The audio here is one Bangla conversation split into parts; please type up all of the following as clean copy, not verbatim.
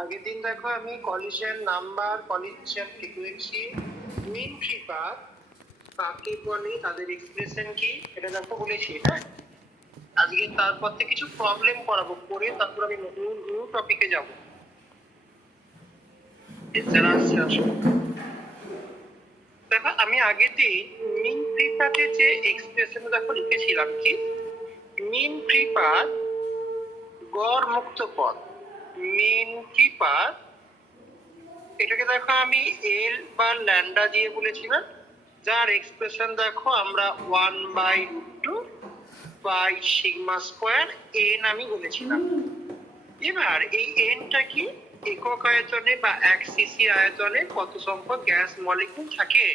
আগের দিন দেখো আমি collision number, collision frequency, mean free path, কাকে বলে, তাদের এক্সপ্রেশন কি, এটা দেখো বলেছি। হ্যাঁ, আজকে তারপর থেকে কিছু প্রবলেম করাবো, করে তারপর আমি নতুন টপিকে যাবো। দেখো আমি আগের দিন মিন ফ্রি পাথের যে এক্সপ্রেশন দেখো লিখেছিলাম কি, মিন ফ্রি পাথ গড় মুক্ত পথ, মিন ফ্রি পাথ, এটাকে দেখো আমি এল বা ল্যান্ডা দিয়ে বলেছিলাম, যার এক্সপ্রেশন দেখো আমরা 1/√2 বাই সিগমা স্কোয়ার এন আমি বলেছিলাম। এবার এই এনটা কি, একক আয়তনে বা 1 সিসি আয়তনে কত সংখ্যক গ্যাস মলিকিউল থাকে,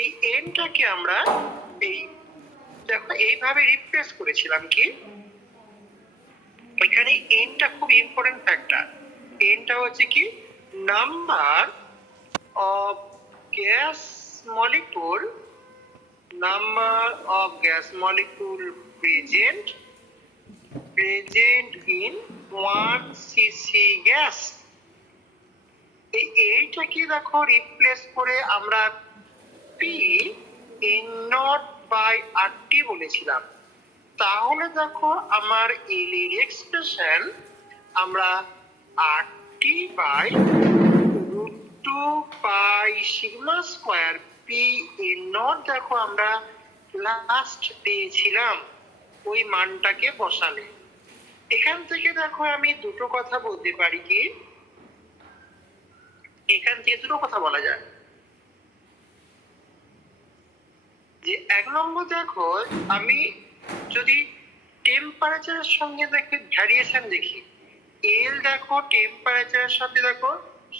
এই এনটাকে আমরা এই দেখো এইভাবে রিপ্লেস করেছিলাম কি, এখানে এনটা খুব ইম্পর্টেন্ট ফ্যাক্টর। এনটা হচ্ছে কি, number of gas molecule, number of gas molecule present in 1 cc gas। এইটাকে দেখো রিপ্লেস করে আমরা P N naught by RT বলেছিলাম। তাহলে দেখো আমার এল এর এক্সপ্রেশন আমরা RT by √2 pi sigma square P N naught দেখো আমরা লাস্ট পেয়েছিলাম ওই মানটাকে বসালে। এখান থেকে দেখো আমি দুটো কথা বলতে পারি কি, এখান থেকে দুটো কথা বলা যায় যে এক নম্বর দেখো আমি যদি টেম্পারেচারের সঙ্গে দেখি ভ্যারিয়েশন দেখি, এল দেখো টেম্পারেচারের সাথে দেখো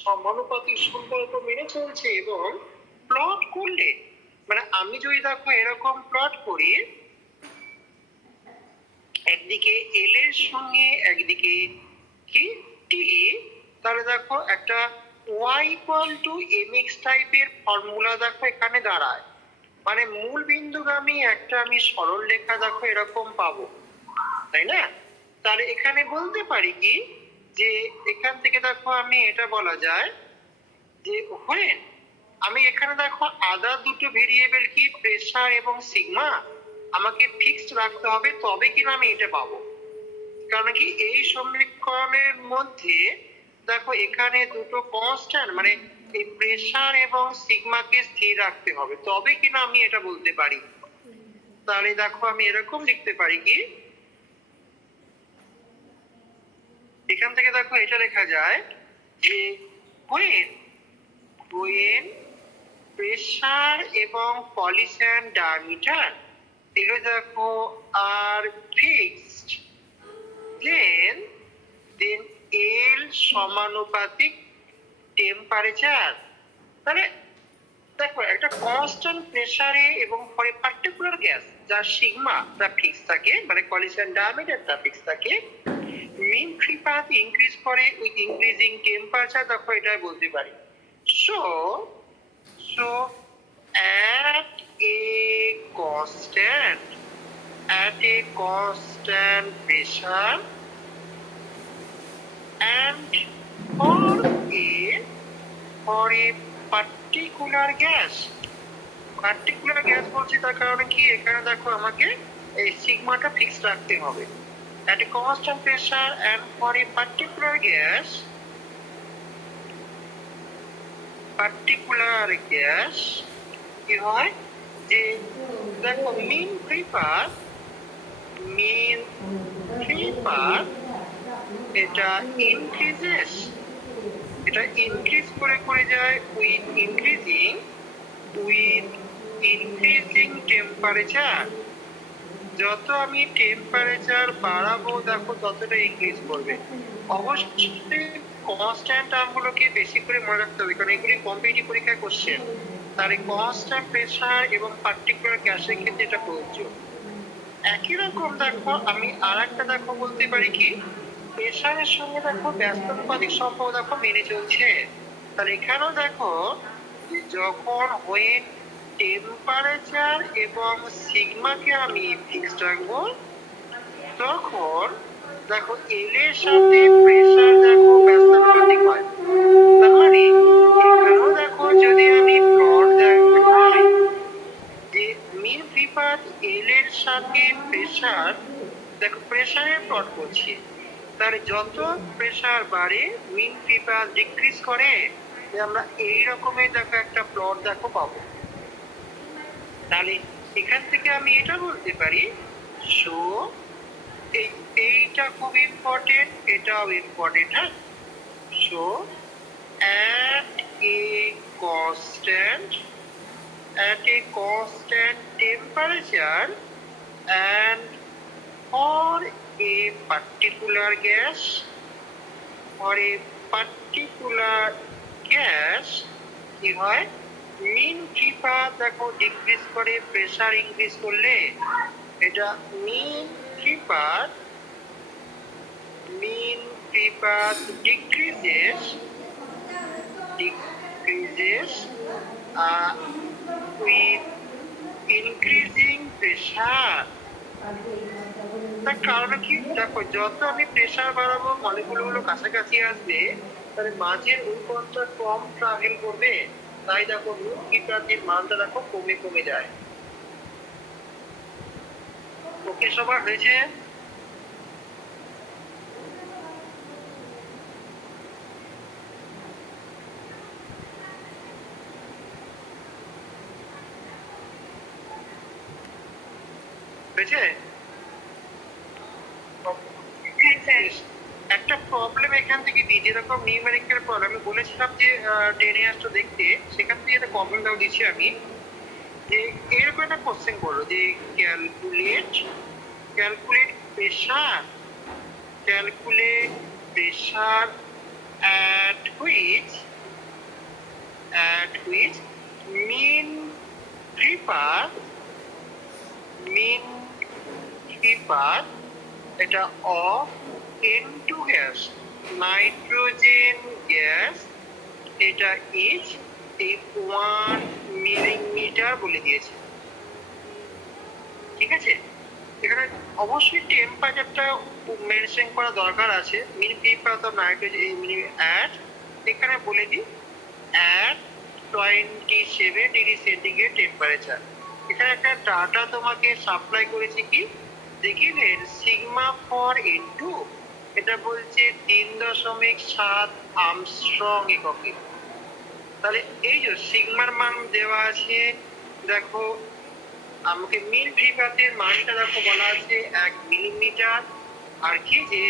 সমানুপাতিক সম্পর্ক মেনে চলছে, এবং প্লট করলে মানে আমি যদি দেখো এরকম প্লট করি, একদিকে এল এর সঙ্গে একদিকে কি টি, তাহলে দেখো একটা y=mx টাইপের ফর্মুলা দেখো এখানে দাঁড়ায়, মানে মূল বিন্দুগামী একটা আমি সরল রেখা দেখো এরকম পাবো, তাই না? তাহলে এখানে বলতে পারি কি যে এখান থেকে দেখো আমি এটা বলা যায় যে when আমি এখানে দেখো আদার দুটো ভেরিয়েবল কি প্রেসার এবং সিগমা আমাকে ফিক্সড রাখতে হবে, তবে কিনা আমি এটা পাবো। কারণ কি এই সমীকরণের মধ্যে দেখো এখানে দুটো কনস্ট্যান্ট মানে এই প্রেসার এবং সিগমাকে স্থির রাখতে হবে, তবে কিনা আমি এটা বলতে পারি। তাহলে দেখো আমি এরকম লিখতে পারি কি, এখান থেকে দেখো এটা লেখা যায় যে when প্রেসার এবং পলিশন ডায়ামিটার এগুলো দেখো আর ফিক্সড, then এল সমানুপাতিক টেম্পারেচার। তাহলে দেখো একটা কনস্ট্যান্ট প্রেসারে এবং ফর এ পার্টিকুলার গ্যাস যার সিগমাটা ফিক্স থাকে মানে কলিশন ডায়ামিটারটা ফিক্স থাকে, মিন ফ্রি পাথ ইনক্রিজ করে উইথ ইনক্রিজিং টেম্পারেচার, দেখো এটা বলতে পারি। So at a constant pressure and for a particular gas বলছি তার কারণে কি এখানে দেখো আমাকে এই সিগমাটা ফিক্স রাখতে হবে। at a constant pressure and for a particular gas কি হয় যে দেখো মিন ফ্রি পাথ এটা ইনক্রিজ করে যায় উইথ ইনক্রিজিং টেম্পারেচার। যত আমি টেম্পারেচার বাড়াবো দেখো ততটা ইনক্রিজ করবে। অবশ্যই কনস্ট্যান্ট টার্মগুলোকে বেশি করে মনে রাখতে হবে, কারণ এগুলি কম্পিটিটিভ পরীক্ষায় কোশ্চেন। তার কনস্ট্যান্ট প্রেসার এবং পার্টিকুলার গ্যাসের ক্ষেত্রে এটা প্রযোজ্য। একই রকম দেখো আমি আর একটা দেখো বলতে পারি কি, প্রেসারের সঙ্গে দেখো ব্যস্তানুপাতিক সম্পর্ক দেখো মেনে চলছে। তাহলে এখানেও দেখো যখন when টেম্পারেচার এবং সিগমাকে আমি ফিক্সড রাখবো, তখন দেখো এল এর সাথে প্রেসার দেখো ব্যস্তানুপাতিক তাহলে যত প্রেসার বাড়ে মিন ফ্রি পাথ ডিক্রিজ করে, আমরা এই রকমের দেখো একটা প্লট দেখো পাবো। তাহলে এখান থেকে আমি এটা বলতে পারি, সো এইটা খুব ইম্পর্টেন্ট, এটাও ইম্পর্টেন্ট। হ্যাঁ, so at a constant temperature and for a particular gas কি হয়, মিন ফ্রি পাথ দেখো ডিক্রিজ করে প্রেসার ইনক্রিজ করলে, এটা mean free path decreases with increasing pressure। তার কারণ কি দেখো, যত আমি প্রেসার বাড়াবো মলিকুলগুলো কাছাকাছি আসবে, তাহলে মাঝের উৎপন্নটা কম ট্রাভেল করবে, তাই দেখো মিন ফ্রি পাথের মানটা দেখো কমে কমে যায়। ওকে সবার হয়েছে? একটা প্রবলেম এখান থেকে দিই, যেরকম নিউমেরিক্যাল প্রবলেম আমি বলেছিলাম যে 10 ইয়ার্স দেখতে, সেখান থেকে একটা প্রবলেমটাও দিচ্ছি আমি, যে এরকম একটা কোশ্চেন করলো যে calculate pressure at which mean free path এটা of N2 gas, nitrogen gas, এটা ইজ 1 মিলিমিটার বলে দিয়েছে। ঠিক আছে, এখানে অবশ্যই টেম্পারেচারটা মেনশন করা দরকার আছে। Mean free path of nitrogen at, এখানে বলে দিই অ্যাট 27 ডিগ্রি সেন্টিগ্রেড টেম্পারেচার। এখানে একটা ডাটা তোমাকে সাপ্লাই করেছি, কি দেখিবেন, সিগমা ফর N2, এটা বলছে 3.7 আর্মস্ট্রং এককে। তাহলে এই যে সিগমার মান দেওয়া আছে, দেখো আমাকে মিন ফ্রি পাথের মানটা দেখো বলা আছে 1 মিলিমিটার, আর কি যে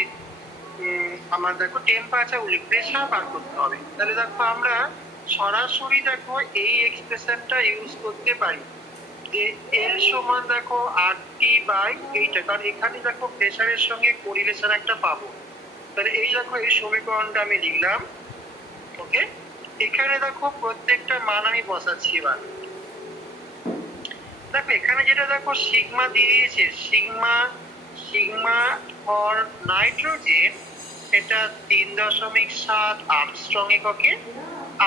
আমার দেখো টেম্পারেচার প্রেসার বার করতে হবে। তাহলে দেখো আমরা সরাসরি দেখো এই এক্সপ্রেশনটা ইউজ করতে পারি, যে এল সমান দেখো RT বাই এইটা, কারণ এখানে দেখো প্রেসারের সঙ্গে কোরিলেশন একটা পাবো। তাহলে এই দেখো এই সমীকরণটা আমি লিখলাম। ওকে, এখানে দেখো প্রত্যেকটা মান আমি বসাচ্ছি। এবার দেখো এখানে যেটা দেখো সিগমা দিয়ে দিয়েছে, সিগমা ফর নাইট্রোজেন এটা 3.7 আর্মস্ট্রং এককে।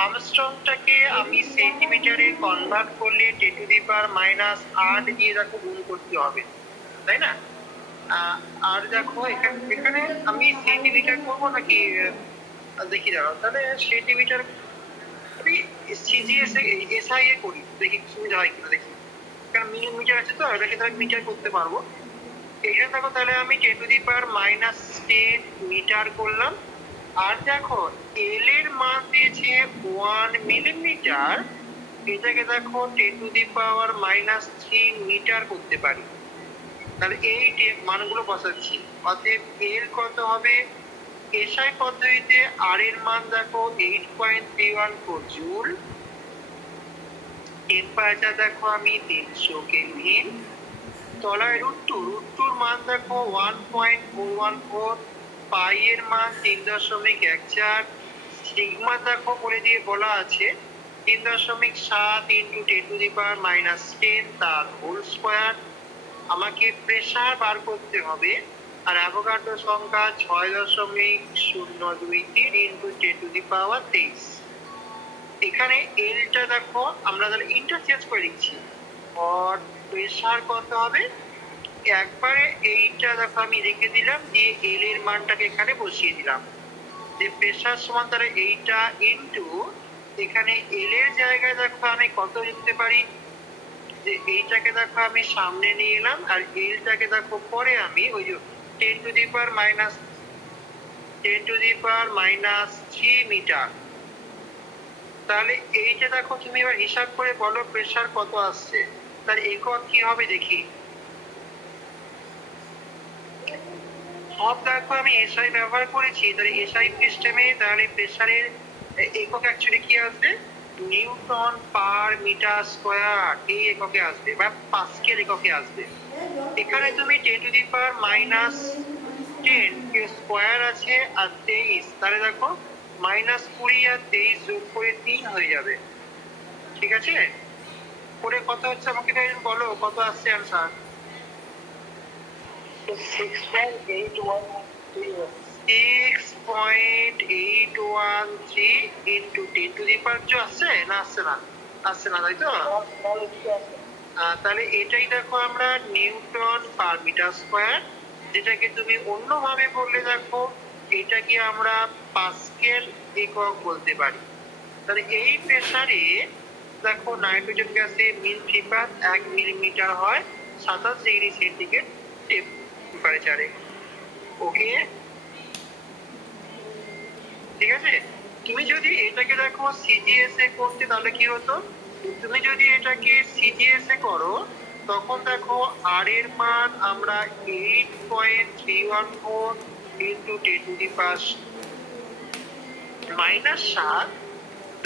আর্মস্ট্রংটাকে আমি সেন্টিমিটারে কনভার্ট করলে 10⁻⁸ দিয়ে দেখো গুণ করতে হবে, তাই না? আর দেখো এখানে আমি সেন্টিমিটার করবো নাকি দেখি, দাঁড়াও, তাহলে সেন্টিমিটার SI এ করি, দেখি সুবিধা হয় কিনা দেখি, কারণ মিলিমিটার আছে তো এটাকে তাহলে মিটার করতে পারবো। এইখানে দেখো তাহলে আমি 10⁻⁻10 মিটার করলাম। আর দেখো এল এর মান দিয়েছে 1 মিলিমিটার, এটাকে দেখো 10⁻³ মিটার করতে পারি। তাহলে এই মানগুলো বসাচ্ছি, অতএব এল কত হবে, এসআই পদ্ধতিতে আর এর মান দেখো 8.314 জুল, টেম্পারেচার দেখো আমি 300 কেলভিন, তলায় √2 মান দেখো 1.414, পাই এর মান 3.14, সিগমা দেখো বলে দিয়ে বলা আছে 3.7 ইন্টু 10⁻⁻10 তার হোল স্কোয়ার। আমাকে প্রেসার বার করতে হবে, আর অ্যাভোগাড্রো সংখ্যা 6.023 ইন্টু 10⁻23। এখানে এলটা দেখো আমরা তাহলে ইন্টারচেঞ্জ করে লিখছি, আর প্রেসার কত হবে, একবারে এইটা দেখো আমি রেখে দিলাম, দিয়ে এল এর মানটাকে এখানে বসিয়ে দিলাম, যে প্রেসার সমান তাহলে এইটা ইন্টু এখানে এল এর জায়গায় দেখো আমি কত লিখতে পারি, যে এইটাকে দেখো আমি সামনে নিয়ে এলাম, আর এলটাকে দেখো পরে আমি ওই যে 10⁻⁻ 10⁻³ মিটার। তাহলে এইটা দেখো, তুমি এবার হিসাব করে বলো প্রেসার কত আসছে। তার একক কি হবে দেখি। সব দেখো আমি এসআই ব্যবহার করেছি, তাহলে এসআই সিস্টেমে তাহলে প্রেসারের একক অ্যাকচুয়ালি কি আসবে, নিউটন পার মিটার স্কোয়ার এই এককে আসবে বা পাস্কেল এককে আসবে। এখানে তুমি 10⁻10 স্কোয়ার আছে আর 23, তাহলে দেখো -20 আর 23 যোগ করে 3 হয়ে যাবে। ঠিক আছে, করে কত হচ্ছে আমাকে বলো, কত আসছে অ্যান্সার? 6.813 ইন্টু 10⁻⁴ আসছে না, আসছে না? আসছে না, তাই তো? তাহলে এটাই দেখো আমরা নিউটন পার মিটার স্কোয়ার, যেটাকে তুমি অন্যভাবে বললে দেখো এটাকে আমরা পাস্কেল একক বলতে পারি। তাহলে এই প্রেসারে দেখো নাইট্রোজেন গ্যাসে মিল/পাত 1 মিলিমিটার হয় 27°C টেম্পারেচারে। ওকে, ঠিক আছে। তুমি যদি এটাকে দেখো সিজিএস এ করতে তাহলে কি হতো, তুমি যদি এটাকে সিজিএস এ করো তখন দেখো আর এর মান আমরা 8.314 ইন্টু 10⁻⁷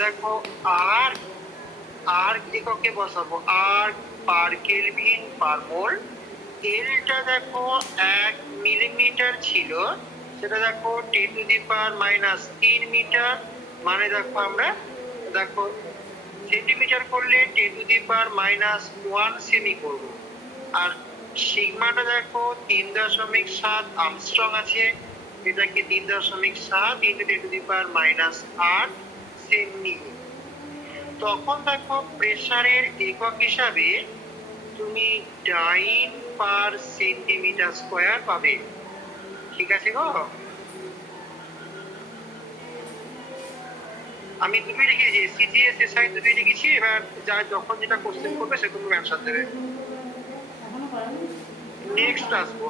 দেখো আর আর এককে বসাবো, আর পার কেলভিন পার মোল। এলটা দেখো 1 মিলিমিটার ছিল, সেটা দেখো 10⁻³ মিটার, মানে দেখো আমরা দেখো সেন্টিমিটার করলে 10⁻⁻1 সেমি করব। আর সিগমাটা দেখো 3.7 আমস্ট্রং আছে, এটাকে 3.7 ইন্টু 10⁻⁸ সেমি। তখন দেখো প্রেসারের একক হিসাবে তুমি ডাইন পার সেন্টিমিটার স্কোয়ার পাবে। ঠিক আছে গো, আমি দুটোই লিখেছি, সিজিএস এসআই দুটোই লিখেছি। এবার যা যখন যেটা কোশ্চেন করবে সে তুমি অ্যান্সার দেবে। নেক্সট আসবো,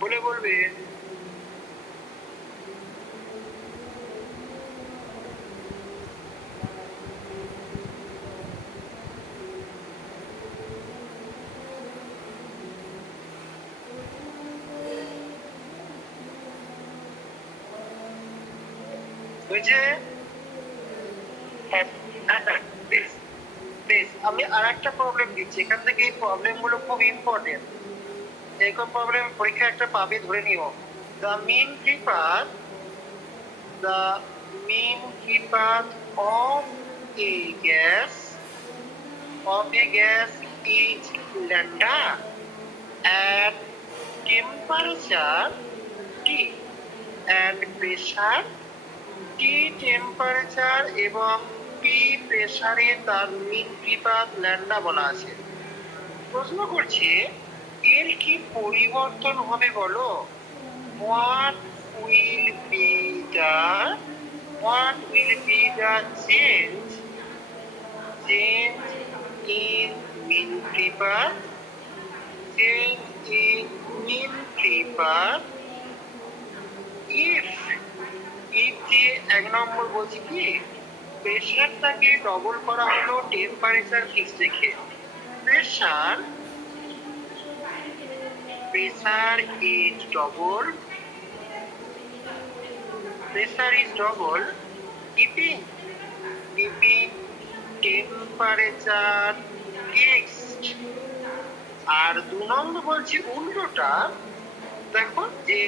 বলে বলবে। হয়েছে? আমি আর একটা প্রবলেম দিচ্ছি, এখান থেকে এই প্রবলেম গুলো খুব ইম্পর্টেন্ট। এরকম প্রবলেম পরীক্ষা একটা পাবে, ধরে নিও। The mean free path of a gas is lambda at temperature T and pressure T temperature এবং P প্রেসারে তার মিন ফ্রি-পাথ ল্যান্ডা বলা আছে। প্রশ্ন করছে এর কি পরিবর্তন হবে বলো। What will be the change in mean free-path? Change in mean free-path if যে 1 নম্বর বলছি কি, প্রেসারটাকে ডবল করা হলো টেম্পারেচার ফিক্স রেখে। Pressure is double keeping temperature fixed। আর 2 নম্বর বলছি উল্টোটা, দেখো যে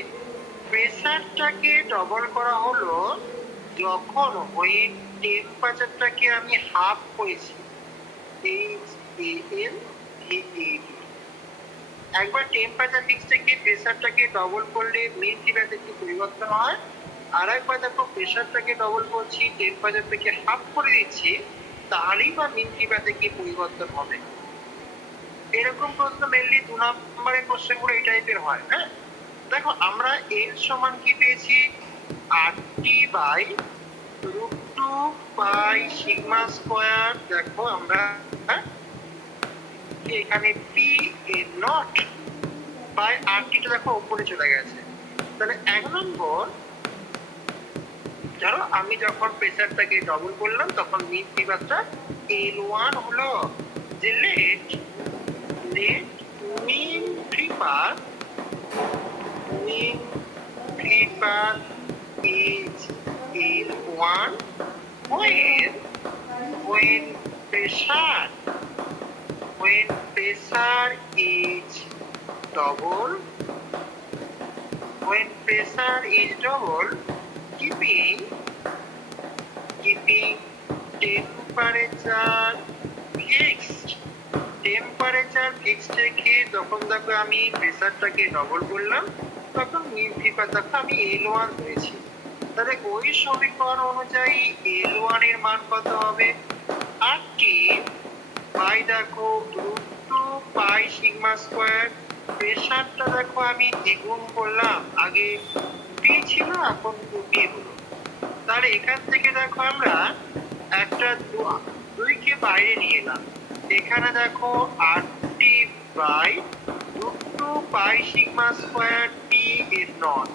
প্রেসারটাকে ডবল করা হলো যখন ওই টেম্পারেচারটাকে আমি হাফ করেছি, একবার টেম্পারেচার ফিক্স থেকে প্রেসারটাকে ডবল করলে মিন ফ্রি-পাথে কি পরিবর্তন হয়, আর একবার দেখো প্রেসারটাকে ডবল করছি টেম্পারেচারটাকে হাফ করে দিচ্ছি, তাহলেই বা মিন ফ্রি-পাথে কি পরিবর্তন হবে। এরকম প্রশ্ন মেনলি 2 নম্বরের কোশ্চেন গুলো এই টাইপের হয়। হ্যাঁ, দেখো আমরা এর সমান কি পেয়েছি, RT/√2 পাই সিগমা স্কোয়ার। দেখো আমরা হ্যাঁ, এখানে পি এ নট বাই আর টিটা দেখো উপরে চলে গেছে। তাহলে 1 নম্বর, ধরো আমি যখন প্রেসারটাকে ডবল করলাম তখন মিন ফ্রি পাথটা L1 হলো। যে let mean free path is L1 when pressure is double, keeping fixed রেখে যখন দেখো আমি প্রেসারটাকে ডবল করলাম তখন মিন ফ্রি পাথটা আমি L1 ধরেছি। তাহলে ওই সমীকরণ অনুযায়ী L1 এর মান কত হবে? RT বাই দেখো √2 পাই সিগমা স্কয়ার। প্রেসারটা দেখো আমি দ্বিগুণ করলাম, আগে পি ছিল এখন 2p হলো। তাহলে এখান থেকে দেখো আমরা একটা 2 কে বাইরে নিয়ে এলাম, এখানে দেখো RT by √2 pi sigma square P এর নট।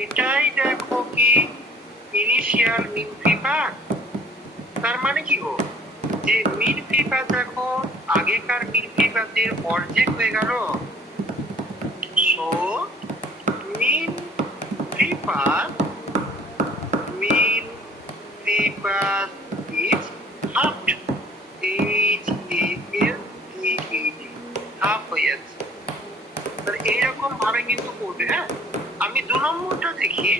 এটাই দেখো কি ইনিশিয়াল মিন ফ্রি পাথ। তার মানে কি গো, যে মিন ফ্রি পাথ দেখো আগেকার মিন ফ্রি পাথের অর্ধেক হয়ে গেল। So mean free path is half, half হয়ে যাচ্ছে। তাহলে এইরকম ভাবে কিন্তু করবে। হ্যাঁ, আমি 2 নম্বরটা দেখি।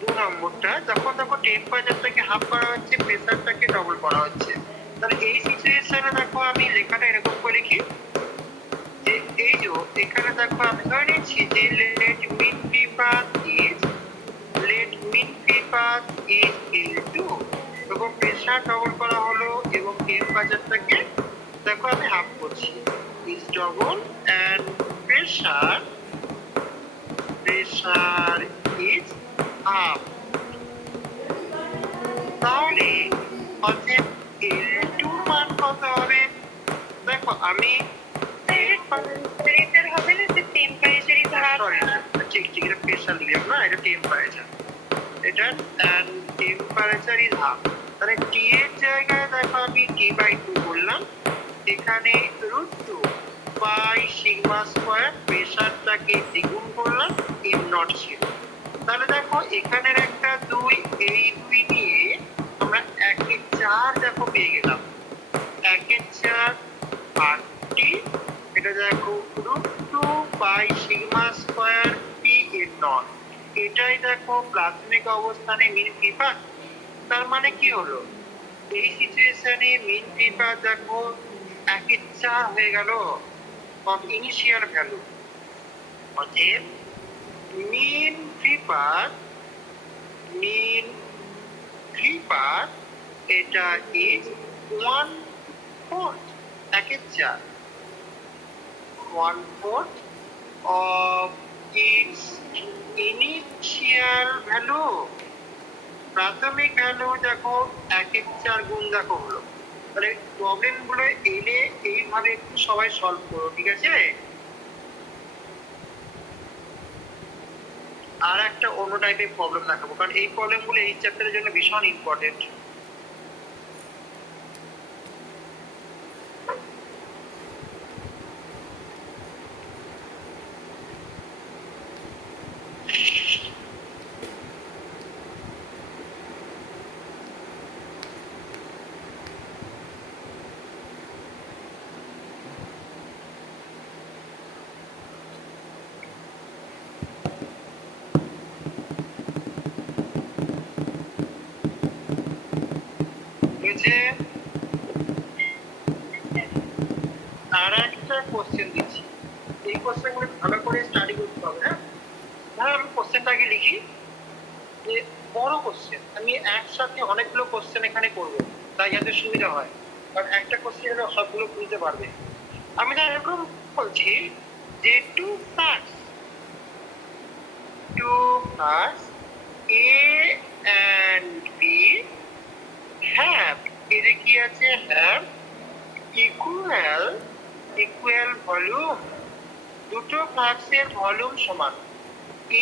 2 নম্বরটা যখন দেখো টেম্পারেচারটাকে হাফ করা হচ্ছে, প্রেসারটাকে ডবল করা হচ্ছে, তাহলে এই সিচুয়েশনে দেখো আমি লেখাটা এরকম করে লিখি যে এই যে এখানে দেখো আমি ধরে নিচ্ছি যে let mean free path is L2 এবং প্রেসার ডবল করা হলো এবং টেম্পারেচারটাকে দেখো আমি হাফ করছি, is double and pressure is half. তাহলে অতএব L2 মান কত হবে? দেখো আমি টেম্পারেচার হবে না, যে টেম্পারেচার ইজ হাফ। ঠিক এটা প্রেসার লিখলাম না, এটা টেম্পারেচার, এটা টেম্পারেচার ইজ হাফ। তাহলে টি এর জায়গায় দেখো আমি T/2 বললাম, এখানে √2 পাই সিগমা স্কয়ার, প্রেসারটাকে দ্বিগুণ করলাম, এম নট ছিল। তাহলে দেখো এখানের একটা 2, এই 2 নিয়ে আমরা 1/4 দেখো পেয়ে গেলাম। 1/4 RT, এটা দেখো √2 পাই সিগমা স্কয়ার পি এর নট। এটাই দেখো প্রাথমিক অবস্থানে মিন ফ্রি পাথ। তার মানে কি হলো, এই সিচুয়েশনে মিন ফ্রি পাথ দেখো 1/4 হয়ে গেল অফ ইনিশিয়াল ভ্যালু। অতএব মিন ফ্রি পাথ এটা is 1/4, 1/4 of its initial value। প্রাথমিক ভ্যালু দেখো 1/4 গুণ দেখো হলো। তাহলে প্রবলেম গুলো এলে এইভাবে একটু সবাই সলভ করো, ঠিক আছে? আর একটা অন্য টাইপের প্রবলেম দেখাবো, কারণ এই প্রবলেম গুলো এই চ্যাপ্টারের জন্য ভীষণ ইম্পর্টেন্ট। আর একটা কোশ্চেন দিচ্ছি, এই কোশ্চেন গুলো ভালো করে স্টাডি করতে হবে। হ্যাঁ, আমি কোশ্চেনটাকে লিখি যে বড় কোশ্চেন, আমি একসাথে অনেকগুলো কোশ্চেন এখানে করব, তাই যাতে সুবিধা হয়, কারণ একটা কোশ্চেন হলে সবগুলো বুঝতে পারবে। আমি না এরকম বলছি যে two parts A and B have, এর কি আছে have ইকুয়াল ভলিউম, দুটো ফ্লাক্সের ভলিউম সমান।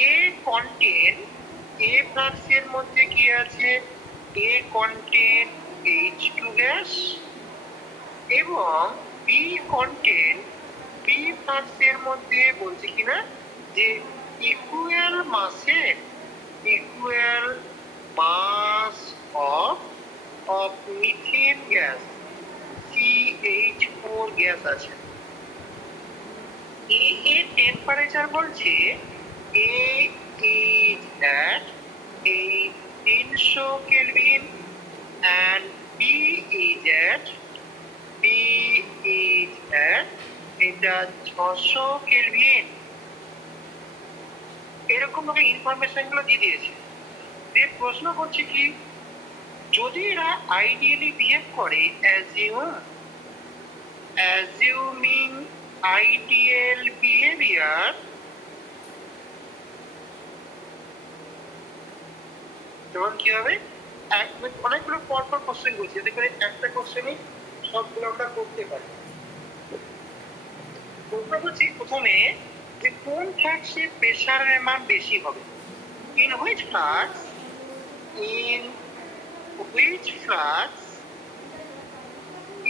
এ কন্টেন, এ ফ্লাক্সের মধ্যে কি আছে, এ কন্টেন H2 গ্যাস, এবং বি কন্টেন, বি ফ্লাক্সের মধ্যে বলছে কিনা যে ইকুয়াল মাসের, equal mass of methane gas CH4 gas আছে। এ এর টেম্পারেচার বলছে এ ইজ অ্যাট এই 300 kelvin and B is at এটা 600 কেলভিন। এরকম ভাবে ইনফরমেশন গুলো দিয়ে দিয়েছে। যে প্রশ্ন করছে কি, যদি এরা আইডিয়ালি বিহেভ করে, অ্যাজিউমিং আইডিয়াল বিহেভিয়ার, তখন কি হবে, অনেকগুলো পরপর কোশ্চেন করছি, যাতে করে একটা কোশ্চেনই সবগুলো আমরা করতে পারি। প্রশ্ন করছি প্রথমে যে কোন ফ্লাক্সে প্রেসারের মান বেশি হবে, in which flux, in which flux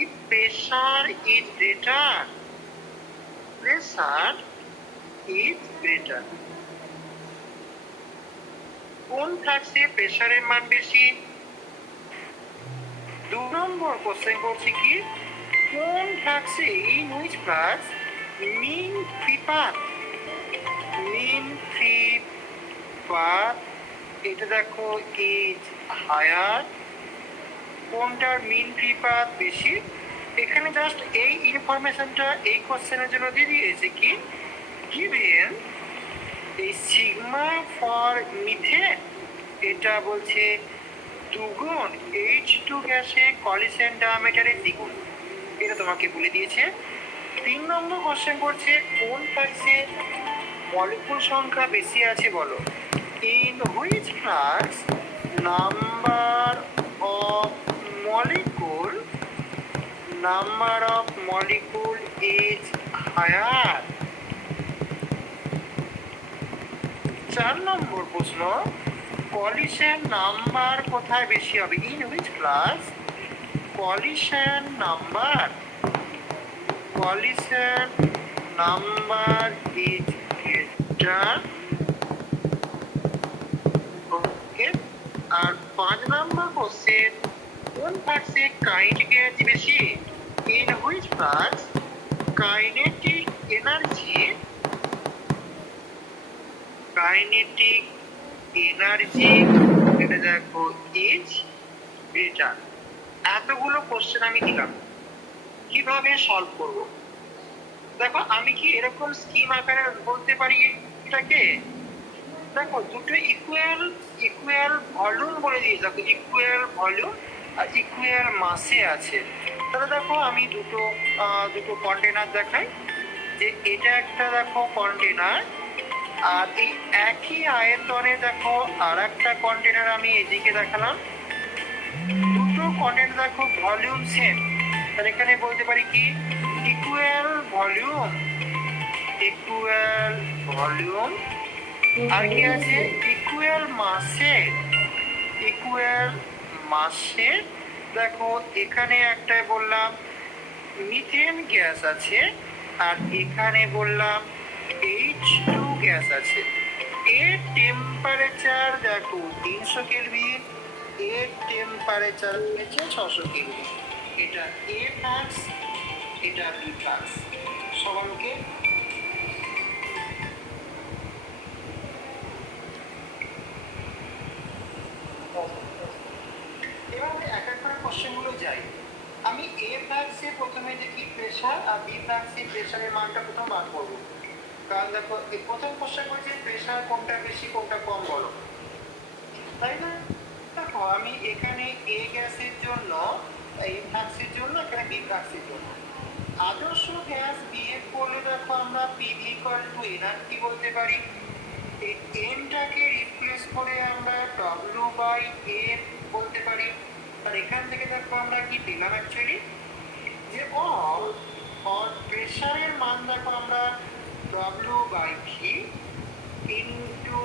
if pressure is greater, pressure is greater, কোন ফ্লাক্সে প্রেসারের মান বেশি। 2 নম্বর কোশ্চেন করছি কি, কোন ফ্লাক্সে, in which flux mean free path, mean free path, এটা দেখো ইজ হায়ার, কোনটার মিন ফ্রি পাথ বেশি। এখানে জাস্ট এই ইনফরমেশনটা এই কোশ্চেনের জন্য দিয়ে দিয়েছে কি, গিভেন এই সিগমা ফর মিথেন, এটা বলছে দুগুণ H2 গ্যাসে কলিশন ডায়ামিটারের দ্বিগুণ, এটা তোমাকে বলে দিয়েছে। 3 নম্বর কোশ্চেন করছে কোন ফ্লাক্সে মলিকুল সংখ্যা বেশি আছে বলো, in which flux number of molecule is higher। 4 নম্বর প্রশ্ন, কলিশন নাম্বার কোথায় বেশি হবে, in which flux collision number is greater. Okay, আর 5 নম্বর কোশ্চেন, কোন ফ্লাক্সে কাইনেটিক এনার্জি বেশি, in which flux kinetic energy এটা দেখো ইজ গ্রেটার। এতগুলো কোশ্চেন আমি দিলাম, কিভাবে সলভ করব। দেখো আমি কি এরকম স্কিম আকারে বলতে পারি এটাকে, দেখো দুটো ইকুয়াল ভলিউম বলে দিয়েছি, দেখো ইকুয়াল ভলিউম আর ইকুয়াল মাসে আছে। তাহলে দেখো আমি দুটো কন্টেনার দেখাই, যে এটা একটা দেখো কন্টেনার, আর এই একই আয়তনে দেখো আর একটা কন্টেনার আমি এদিকে দেখালাম। দুটো কন্টেনার দেখো ভলিউম সেম, তাহলে এখানে বলতে পারি কি, ইকুয়াল ভলিউম আর কি আছে, ইকুয়াল মাসে। দেখো এখানে একটা বললাম মিথেন গ্যাস আছে, আর এখানে বললাম H2 গ্যাস আছে। এর টেম্পারেচার দেখো 300 কেলভিন, এর টেম্পারেচার হচ্ছে 600 কেলভিন। এটা A ফ্লাক্স, এটা B ফ্লাক্স। সবাইকে এভাবে এক এক করে কোশ্চেনগুলো যাই। আমি A ফ্লাক্সে প্রথমে দেখি প্রেসার, আর B ফ্লাক্সে প্রেসারের মানটা প্রথম বার করবো। কারণ দেখো এই প্রথম কোশ্চেন করেছে প্রেসার কোনটা বেশি কোনটা কম বলো, তাই না। দেখো আমি এখানে A গ্যাসের জন্য, এই ফ্লাক্সের জন্য, এখানে B ফ্লাক্সের জন্য আদর্শ গ্যাস বিহেভ করলে দেখো আমরা PV = nRT বলতে পারি। এই nটাকে রিপ্লেস করে আমরা W/m বলতে পারি। আর এখান থেকে দেখো আমরা কি পেলাম অ্যাকচুয়ালি, যে অল আর প্রেসারের মান দেখো আমরা W/V ইন্টু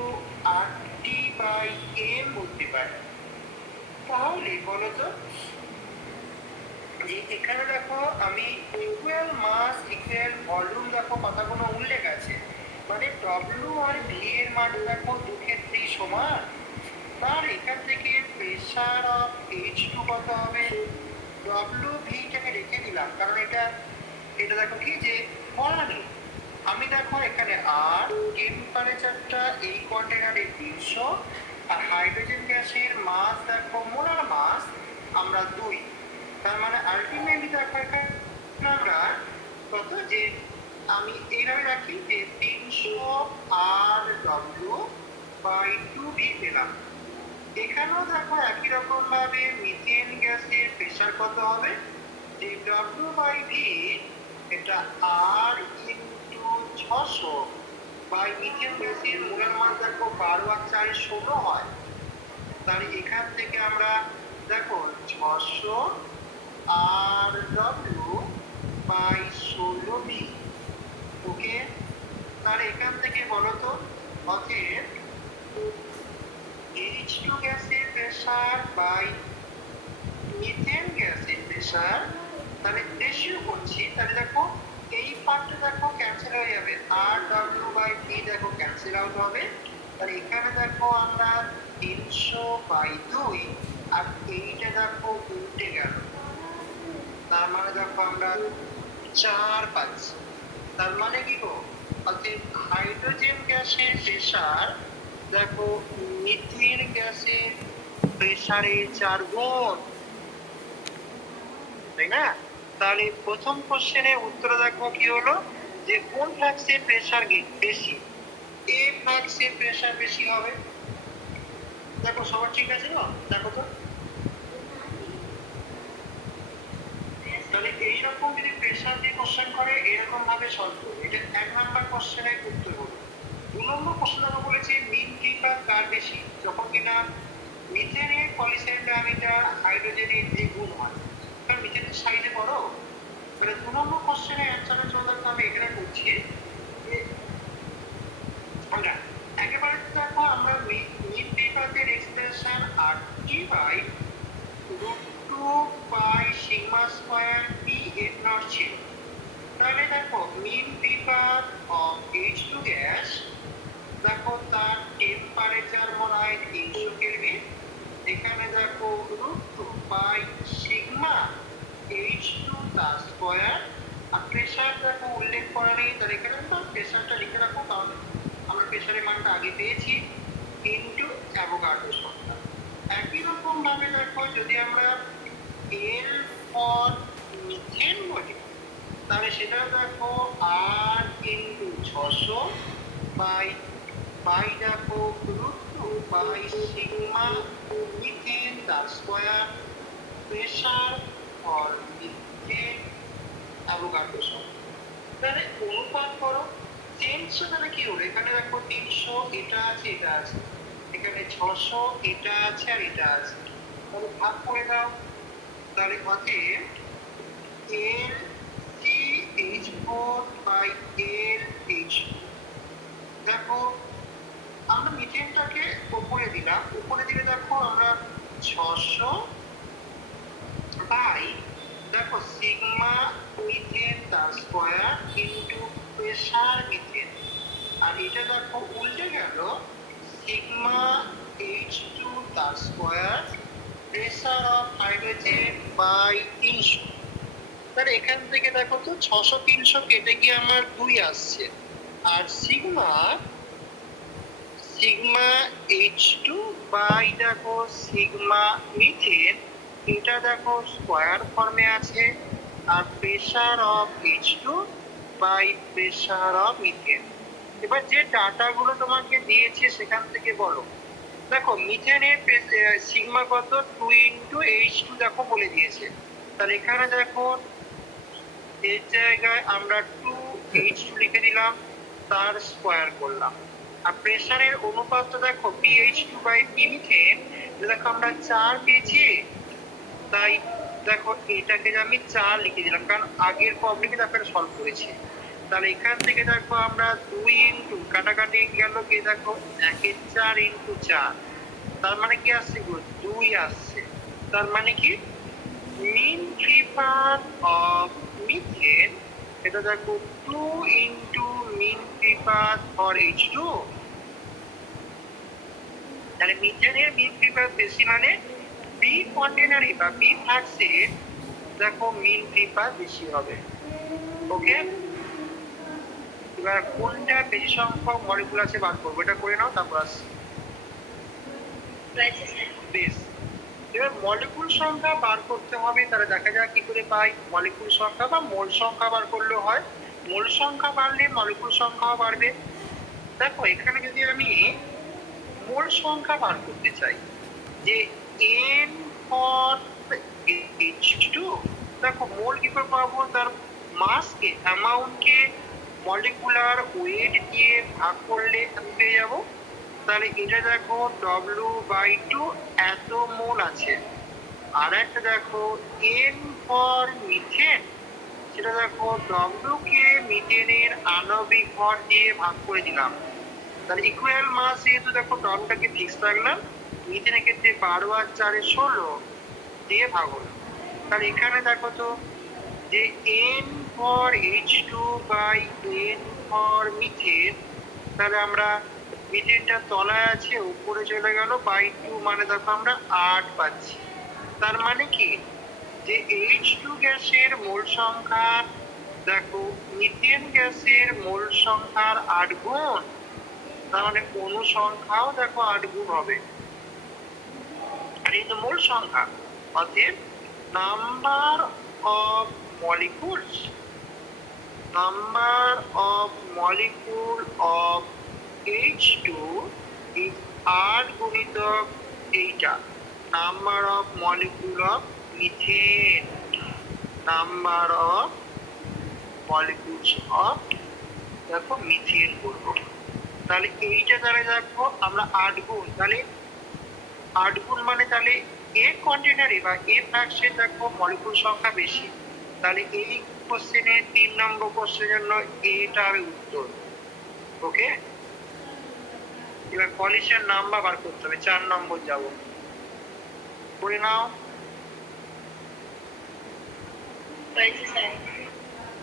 RT/M বলতে পারি। তাহলে বলো তো যে এখানে দেখো আমি ইকুয়াল মাস ইকুয়াল ভলিউম দেখো কথাগুলো উল্লেখ আছে, মানে ডব্লিউ আর ভি এর মান দেখো দু ক্ষেত্রেই সমান। তার এখান থেকে প্রেসার অফ H2 কত হবে, ডব্লিউ ভিটাকে রেখে দিলাম কারণ এটা এটা দেখো কি যে বলা নেই। আমি দেখো এখানে আর টেম্পারেচারটা এই কন্টেনারে 300 আর হাইড্রোজেন গ্যাসের মাস দেখো মোলার মাস আমরা 2। তার মানে আলটিমেটলি দেখো এখানে আমরা কত যে আমি এইভাবে রাখি যে 300 আর ডব্লিউ বাই 2V পেলাম। এখানেও দেখো একই রকম ভাবে মিথেন গ্যাসের প্রেসার কত হবে, যে W/V এটা R ইন্টু 600 বাই মিথেন গ্যাসের মোলার মাস দেখো 12 আর 4 16 হয়। তাহলে এখান থেকে আমরা দেখো 600 আর W বাই 16V। ওকে, তাহলে এখান থেকে বলো তো অতএব H2 গ্যাসের প্রেসার বাই মিথেন গ্যাসের প্রেসার, তাহলে রেশিও করছি, তাহলে দেখো এই পার্টটা দেখো ক্যান্সেল হয়ে যাবে, আর W/V দেখো ক্যান্সেল আউট হবে। তাহলে এখানে দেখো আমরা 300/2 আর এইটা দেখো উল্টে গেল, তার মানে দেখো আমরা 4 পাচ্ছি। তার মানে কি গো, অর্থাৎ হাইড্রোজেন গ্যাসের প্রেসার দেখো মিথেন গ্যাসের প্রেসারের 4 গুণ, তাই না? তাহলে প্রথম কোশ্চেনের উত্তর দেখো কি হলো, যে কোন ফ্লাক্সের প্রেসার বেশি, এ ফ্লাক্সের প্রেসার বেশি হবে। দেখো সবার ঠিক আছে না? দেখো তো, তাহলে এইরকম যদি প্রেসার দিয়ে কোশ্চেন করে এরকম ভাবে সলভ করবে। এটা 1 নাম্বার কোশ্চেনের উত্তর হলো। 2 নম্বর কোশ্চেন দেখো বলেছে মিন ফ্রিপাত কার বেশি, যখন কিনা মিথেনের পলিস্যাকারাইড হাইড্রোজেনের যে গুণ হয়, কারণ মিথেনের সাইডে বড়। মানে 2 নম্বর কোশ্চেনের অ্যান্সারের জন্য আমি এখানে করছি যে আমরা একেবারে দেখো আমরা মিন ফ্রিপাতের এক্সপ্রেশন RT/√2/σ² ছিল। তাহলে দেখো মিন ফ্রিপাত অফ H2 গ্যাস দেখো তার টেম্পারেচার মনে হয় 300 কেলভিন। এখানে দেখো √2/σ তার স্কয়ার, আর প্রেসার দেখো উল্লেখ করা নেই, তাহলে এখানে তো প্রেসারটা লিখে রাখো, তাহলে আমরা প্রেসারের মানটা আগে পেয়েছি ইনটু অ্যাভোগাড্রো সংখ্যা। একই রকম ভাবে দেখো যদি আমরা এল ফর মিথেন বলি, তাহলে সেটা দেখো আর ইনটু 600 বাই দেখো √2/σ মিথেন তার square, pressure for methane Avogadro সংখ্যা। তাহলে অনুপাত করো, চেঞ্জটা তাহলে কি হলো, এখানে দেখো 300 এটা আছে এটা আছে, এখানে 600 এটা আছে আর এটা আছে, তাহলে ভাগ করে দাও। তাহলে অতএব LCH4/LH2 দেখো আমরা মিথেনটাকে উপরে দিলাম, উপরে দিলে দেখো আমরা 600 বাই দেখো সিগমা মিথেন তার স্কয়ার ইনটু প্রেসার মিথেন, আর এটা দেখো উল্টে গেল সিগমা H2 তার square pressure of hydrogen by 300। তাহলে এখান থেকে দেখো তো 600 300 কেটে গিয়ে আমার 2 আসছে, আর সিগমা H2 বাই দেখো সিগমা মিথেন এটা দেখো স্কয়ার ফর্মে আছে, আর pressure of H2 by pressure of methane. এবার যে ডাটাগুলো তোমাকে দিয়েছে সেখান থেকে বলো। দেখো মিথেনের সিগমা কত 2 ইন্টু H2 দেখো বলে দিয়েছে, তাহলে এখানে দেখো এর জায়গায় আমরা 2H2 লিখে দিলাম, তার স্কয়ার করলাম। আর প্রেসারের অনুপাতটা দেখো PH2/P মিথেন দেখো আমরা 4 পেয়েছি, তাই দেখো এটাকে যে আমি 4 লিখে দিলাম, কারণ আগের প্রবলেমে দেখো এটা সলভ করেছি। তাহলে এখান থেকে দেখো আমরা 2 ইন্টু কাটাকাটি গেল কি দেখো 1 4 ইন্টু 4, তার মানে কি আসছে গো 2 আসছে। তার মানে কি mean free path of methane, এটা দেখো 2 into mean free path for H2। তাহলে মিথেনের mean free path বেশি মানে বি কন্টেনারে বা বি ফ্লাক্সে দেখো mean free path বেশি হবে। ওকে, এবার কোনটা বেশি সংখ্যক মলিকুল আছে বার করবো, এটা করে নাও তারপর আসছি। বেশ, এবার মলিকুল সংখ্যা বার করতে হবে। তাহলে দেখা যাক কি করে পাই। মলিকুল সংখ্যা বা মোল সংখ্যা বার করলেও হয়, মোল সংখ্যা বাড়লে মলিকুল সংখ্যাও বাড়বে। দেখো এখানে যদি আমি মোল সংখ্যা বার করতে চাই যে n ফর H2, দেখো মোল কি করে পাবো, তার মাসকে অ্যামাউন্টকে মলিকুলার ওয়েট দিয়ে ভাগ করলে আমি পেয়ে যাবো। তাহলে এটা দেখো W/2 এত মোল আছে। আর একটা দেখো N ফর মিথেন, সেটা দেখো W কে মিথেনের আণবিক ভর দিয়ে ভাগ করে দিলাম। তাহলে ইকুয়াল মাস যেহেতু দেখো ডটটাকে ফিক্স রাখলাম, মিথেনের ক্ষেত্রে 12 আর 4 16 দিয়ে ভাগ হলো। তাহলে এখানে দেখো তো যে N for H2/N for methane, তাহলে আমরা মিথেনটা তলায় আছে উপরে চলে গেল বাই 2, মানে দেখো আমরা 8 পাচ্ছি। তার মানে কি যে H2 গ্যাসের মোল সংখ্যা দেখো মিথেন গ্যাসের মোল সংখ্যার 8 গুণ, তার মানে অণু সংখ্যাও দেখো 8 গুণ হবে। আর এই তো মূল সংখ্যা, অতএব number of molecules, number of molecule of H2 is 8 গুণিতক এইটা number of molecule of methane, number of molecules of দেখো মিথেন করবো। তাহলে এইটা তাহলে দেখো আমরা 8 গুণ, তাহলে 8 গুণ মানে তাহলে এ কন্টেনারে বা এ ফ্লাক্সে দেখো মলিকুল সংখ্যা বেশি। তাহলে এই কোশ্চেনে 3 নম্বর কোশ্চেনের জন্য এটা হবে উত্তর। ওকে, এবার কলিশন নাম্বার বার করতে হবে, 4 নম্বর যাব, করে নাও।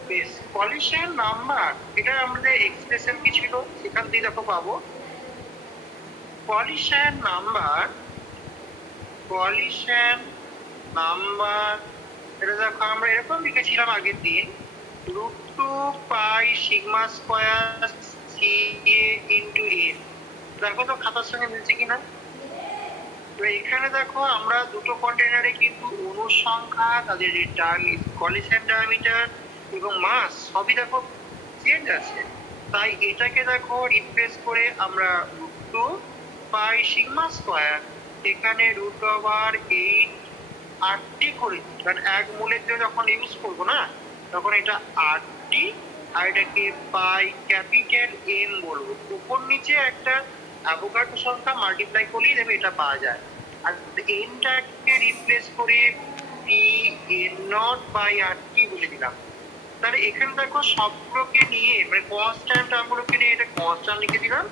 বেশ, কলিশন নাম্বার এটা আমাদের এক্সপ্রেশন কি ছিল সেখান থেকে দেখো পাবো। কলিশন নাম্বার, কলিশন নাম্বার এটা দেখো আমরা এরকম লিখেছিলাম আগের দিন, √2 pi sigma square CA into N। দেখো তো খাতার সঙ্গে মিলছে কিনা। এখানে দেখো আমরা দুটো কন্টেনারে কিন্তু অণুর সংখ্যা, তাদের কলিশন ডায়ামিটার এবং মাস সবই দেখো চেঞ্জ আছে। তাই এটাকে দেখো রিপ্লেস করে আমরা √2 পাই সিগমা স্কয়ার, এখানে √8 8টি করে, কারণ এক মূলের জন্য যখন ইউজ করবো না তখন এটা 8টি, আর এটাকে পাই ক্যাপিটাল M বলবো। উপর নিচে একটা অ্যাভোগাড্রো সংখ্যা মাল্টিপ্লাই করলেই দেবে এটা পাওয়া যায়। আর এনটাকে রিপ্লেস করে P(n0/8t) বলে দিলাম। তাহলে এখানে দেখো সবগুলোকে নিয়ে মানে কনস্ট্যান্ট টার্মগুলোকে নিয়ে এটা কনস্ট্যান্ট লিখে দিলাম।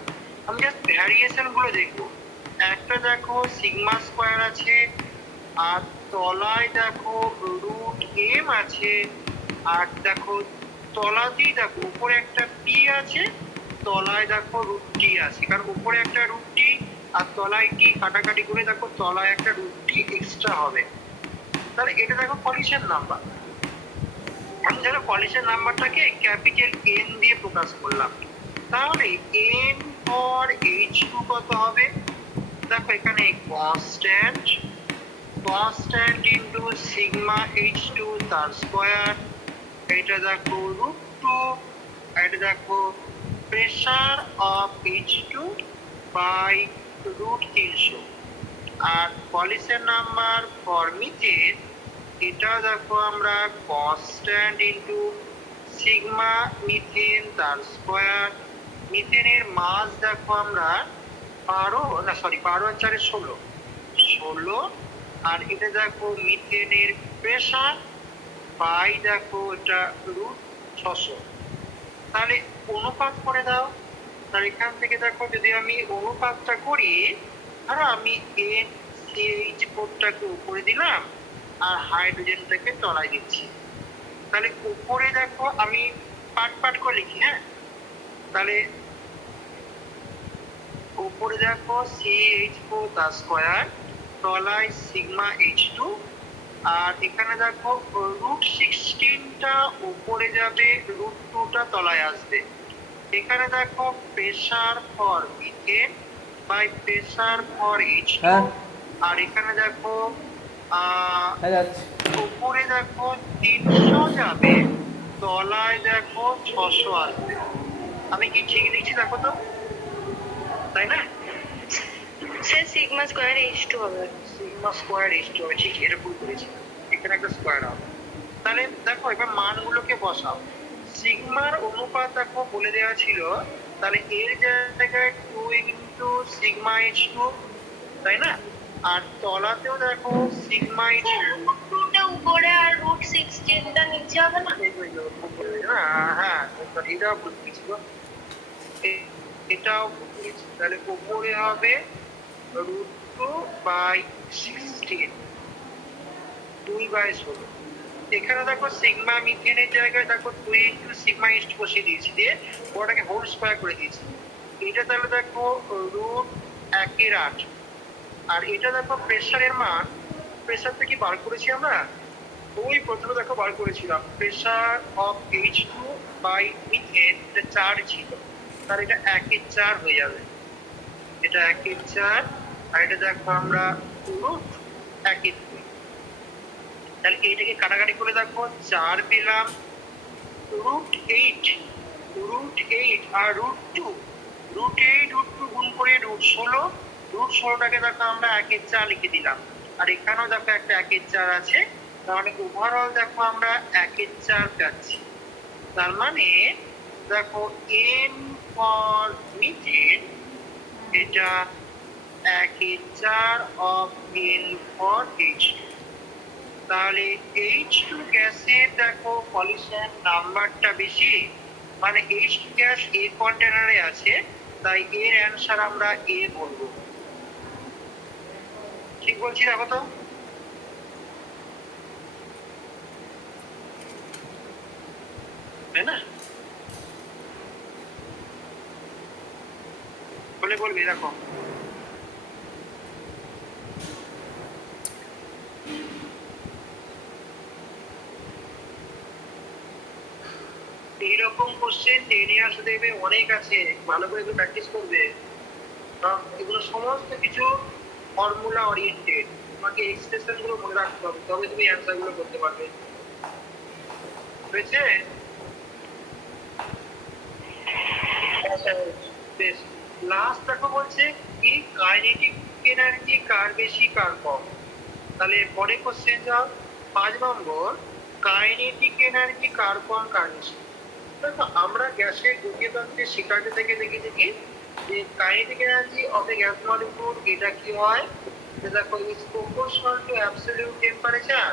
আমি জাস্ট ভ্যারিয়েশন গুলো দেখবো। একটা দেখো সিগমা স্কয়ার আছে, আর তলায় দেখো √m আছে, আর দেখো তলাতেই দেখো উপরে একটা p আছে, তলায় দেখো √t আছে, কারণ উপরে একটা √t আর তলায় t কাটাকাটি করে দেখো তলায় একটা √t এক্সট্রা হবে। তাহলে এটা দেখো কলিশন নাম্বার। আমি ধরো কলিশন নাম্বারটাকে ক্যাপিটাল N দিয়ে প্রকাশ করলাম। তাহলে N ফর H2 কত হবে, দেখো এখানে constant, constant into sigma H2 তার স্কয়ার, এটা দেখো √2, এটা দেখো প্রেসার অফ H2 বাই √300। আর কলিশন নাম্বার ফর মিথেন, এটা দেখো আমরা কনস্ট্যান্ট ইন্টু সিগমা মিথেন তার স্কয়ার, মিথেনের মাস দেখো আমরা 12 আর 4 16, আর এটা দেখো মিথেনের প্রেশার বাই দেখো এটা √600। তাহলে অনুপাত করে দাও। তাহলে এখান থেকে দেখো যদি আমি অনুপাতটা করি, ধরো আমি NCH4টাকে উপরে দিলাম আর হাইড্রোজেনটাকে তলায় দিচ্ছি। তাহলে উপরে দেখো আমি পাট করে লিখি, হ্যাঁ। তাহলে উপরে দেখো CH4 তার স্কোয়ার, তলায় সিগমা H2, আর এখানে দেখো √16টা উপরে যাবে, √2টা তলায় আসবে। এখানে দেখো pressure for methane by pressure for H2, আর এখানে দেখো উপরে দেখো 300 যাবে, তলায় দেখো 600 আসবে। আমি কি ঠিক লিখছি দেখো তো, তাই না? স্যার সিগমা স্কয়ার H2 হবে। সিগমা স্কয়ার H2 আমি ঠিক এরকম করেছি, এখানে একটা স্কয়ার হবে। তাহলে দেখো এবার মানগুলোকে বসাও। সিগমার অনুপাত দেখো বলে দেওয়া ছিল, তাহলে এর জায়গায় 2 ইন্টু সিগমা H2, তাই না? আর তলাতেও দেখো সিগমা H2 উপরে আর √16টা নিচে হবে না? হ্যাঁ, এটাও ভুল করেছি গো, এটাও ভুল করেছি। তাহলে উপরে হবে √2/16, 2/16। এখানে দেখো সিগমা মিথেনের জায়গায় দেখো 2 ইন্টু সিগমা H2 বসিয়ে দিয়েছি, দিয়ে ওটাকে হোল স্কয়ার করে দিয়েছি। এটা তাহলে দেখো √1/8। আর এটা দেখো প্রেসারের মান, প্রেসার থেকে বার করেছি আমরা, ওই প্রথমে দেখো বার করেছিলাম pressure of H2 by methane, এটা 4 ছিল, তার এটা 1/4 হয়ে যাবে, এটা 1/4। আর এটা দেখো আমরা √1/2। তাহলে এইটাকে কাটাকাটি করে দেখো 4 পেলাম, √8 আর √2, √8 গুণ করে √16, √16টাকে দেখো আমরা 1/4 লিখে দিলাম, আর এখানেও দেখো একটা 1/4 আছে। তার মানে ওভারঅল দেখো আমরা 1/4 পাচ্ছি। তার মানে দেখো N ফর মিথেন এটা 1/4 অফ N ফর H2। তাহলে H2 গ্যাসের দেখো পলিউশন নাম্বারটা বেশি, মানে H2 গ্যাস A কন্টেনারে আছে, তাই এর অ্যান্সার আমরা A বলবো। ঠিক বলছি দেখো তো, তাই না? বলে বলবি দেখো। এইরকম কোশ্চেন 10 ইয়ার্স দেখবে অনেক আছে, ভালো করে একটু প্র্যাকটিস করবে। এগুলো সমস্ত কিছু ফর্মুলা ওরিয়েন্টেড, তোমাকে এক্সপ্রেশন গুলো মনে রাখতে হবে, তবে তুমি অ্যান্সার গুলো করতে পারবে। হয়েছে? বেশ, লাস্ট দেখো বলছে কি কাইনেটিক এনার্জি কার বেশি কার কম। তাহলে পরে কোশ্চেন যাও 5 নম্বর, কাইনেটিক এনার্জি কার কম কার বেশি। দেখো আমরা গ্যাসের গতিতন্ত্রের শিকারটি থেকে দেখেছি কি যে kinetic energy of A gas molecule এটা কি হয়, যে দেখো is proportional to absolute temperature.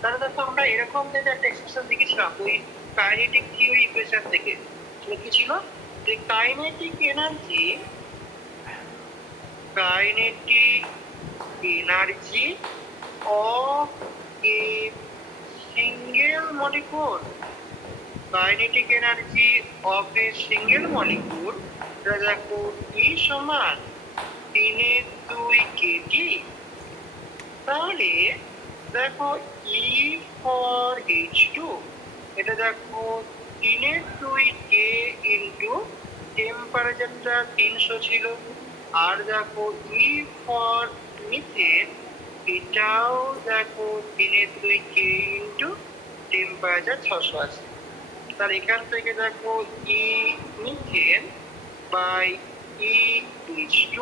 তাহলে দেখো আমরা এরকম যে একটা এক্সপ্রেশন দেখেছিলাম ওই কাইনেটিক থিওরি ইকুয়েশন থেকে, সেটা কি ছিল যে kinetic energy of a single molecule, kinetic energy of a single molecule, এটা দেখো E সমান 3/2 kT। তাহলে দেখো E ফর H2 এটা দেখো 3/2 K ইন্টু টেম্পারেচারটা 300 ছিল, আর দেখো E ফর মিথেন এটাও দেখো 3/2 K ইন্টু টেম্পারেচার 600 আছে। তাহলে এখান থেকে দেখো E methane by E H2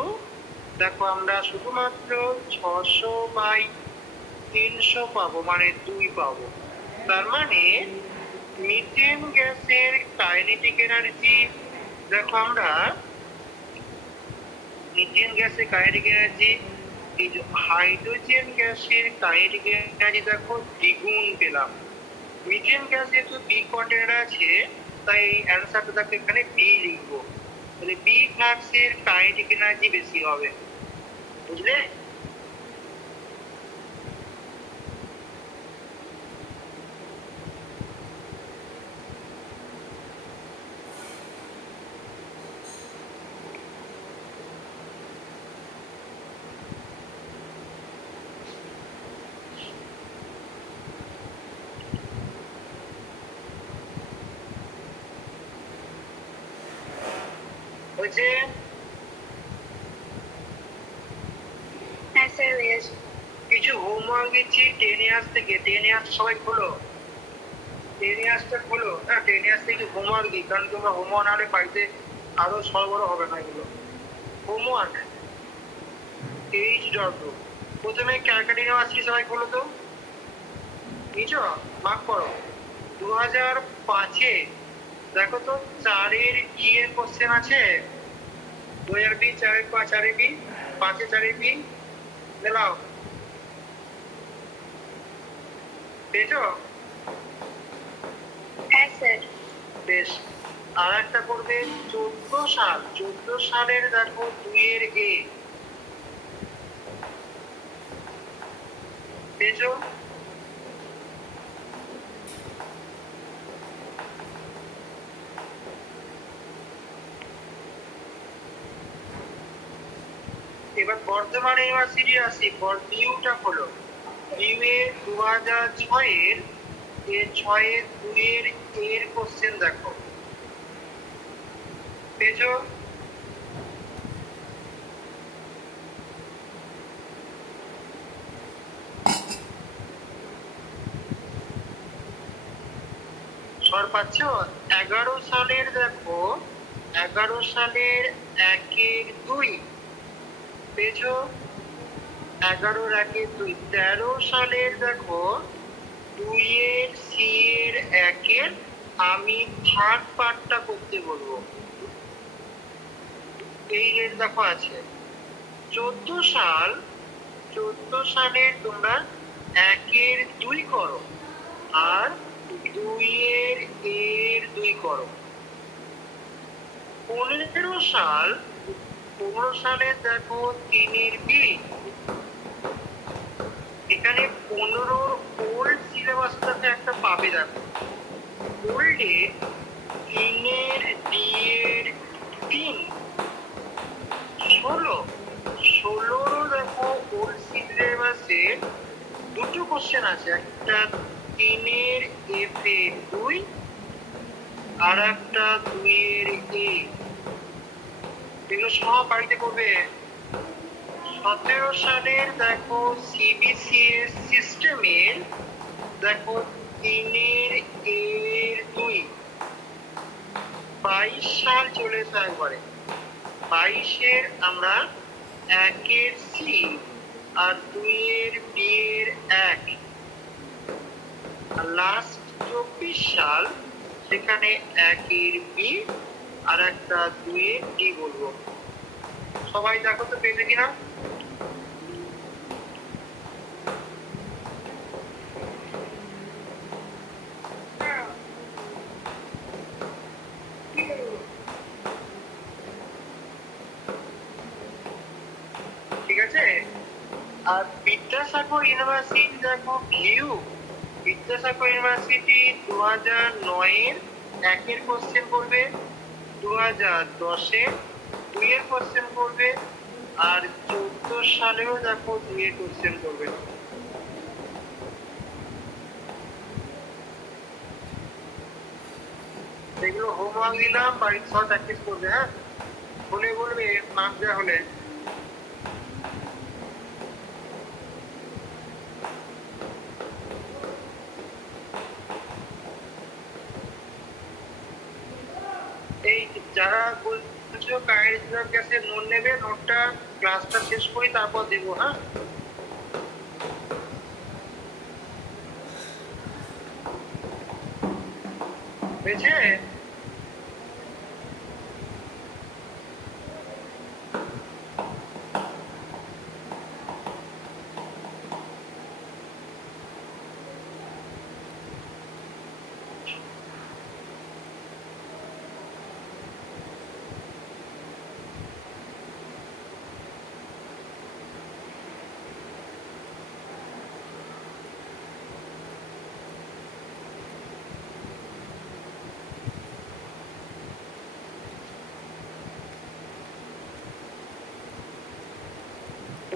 দেখো আমরা শুধুমাত্র 600/300 পাবো, মানে 2 পাবো। তার মানে মিথেন গ্যাসের কাইনেটিক এনার্জি দেখো আমরা মিথেন গ্যাসের কাইনেটিক এনার্জি এই যে হাইড্রোজেন গ্যাসের কাইনেটিক এনার্জি দেখো দ্বিগুণ পেলাম। মিথেন গ্যাস যেহেতু বি কোয়ার্টারে আছে, তাই অ্যান্সারটা দেখো এখানে বি লিখবো। তাহলে বি ফ্লাক্সের কাইনেটিক এনার্জি বেশি হবে, বুঝলে? হয়েছে? হ্যাঁ স্যার হয়ে গেছে। কিছু হোমওয়ার্ক দিচ্ছি 10 ইয়ার্স থেকে। 10 ইয়ার্স সবাই খোলো, 10 ইয়ার্সটা খোলো। হ্যাঁ, 10 ইয়ার্স থেকে হোমওয়ার্ক দিই, কারণ তোমরা হোমওয়ার্ক না হলে বাড়িতে আরো সরবরাহ হবে না এগুলো। হোমওয়ার্ক HW প্রথমে ক্যালকাটা ইউনিভার্সিটি সবাই খোলো তো, নিচো মার্ক করো। 2005-এ দেখো তো 4-এর কি এর কোশ্চেন আছে? 2000 বি 4-এর 4-এর বি 5-এ 4-এর বি মেলাও, পেয়েছো? হ্যাঁ স্যার। বেশ। আর একটা করবে 14 সাল, 14 সালের দেখো 2-এর এ পেয়েছো? এবার বর্ধমান ইউনিভার্সিটি আসি, বিউটা হলো বিউ এর 2006-এর 6-এর 2-এর এর কোশ্চেন দেখো, পেয়েছো? সর পাচ্ছ? 11 সালের দেখো, 11 সালের 1-এর 2 পেয়েছো? 11-র 1-এর 2। 13 সালের দেখো 2-এর সি এর 1-এর আমি থার্ড পার্টটা করতে বলবো, এই রেট দেখো আছে। 14 সাল, 14 সালের তোমরা 1-এর 2 করো আর 2-এর এর 2 করো। 15 সাল, 15 সালে দেখো 3-এর বি। এখানে 15 ওল্ড সিলেবাসটাতে একটা পাবে দেখো, ওল্ডে 3-এর ডি এর 3। 16 দেখো ওল্ড সিলেবাসে দুটো কোশ্চেন আছে, একটা 3-এর এফ এর 2 আর একটা 2-এর এ। এগুলো সব বাড়িতে করবে। 17 সালের দেখো সিবিসিএস সিস্টেমের দেখো 3-এর এর 2। 22 সাল চলে এসে একবারে, 22-এর আমরা 1-এর সি আর 2-এর বি এর 1। আর লাস্ট 24 সাল, সেখানে 1-এর বি আর একটা 2-এর ডি বলবো। সবাই দেখো তো পেয়েছে কিনা? ঠিক আছে। আর বিদ্যাসাগর ইউনিভার্সিটি দেখো ভিউ, বিদ্যাসাগর ইউনিভার্সিটি 2009-এর 1-এর কোশ্চেন করবে, 2010-এর 2-এর কোশ্চেন করবে আর 14 সালেও দেখো 2-এর কোশ্চেন করবে। এগুলো হোমওয়ার্ক দিলাম, বাড়ির সব প্র্যাকটিস করবে। হ্যাঁ, হলে বলবে, মার্ক দেওয়া হলে। এই যারা বলছো কাইনেটিক গ্যাসের নোট নেবে, নোটটা ক্লাসটা শেষ করি তারপর দেবো। হ্যাঁ, বুঝেছে?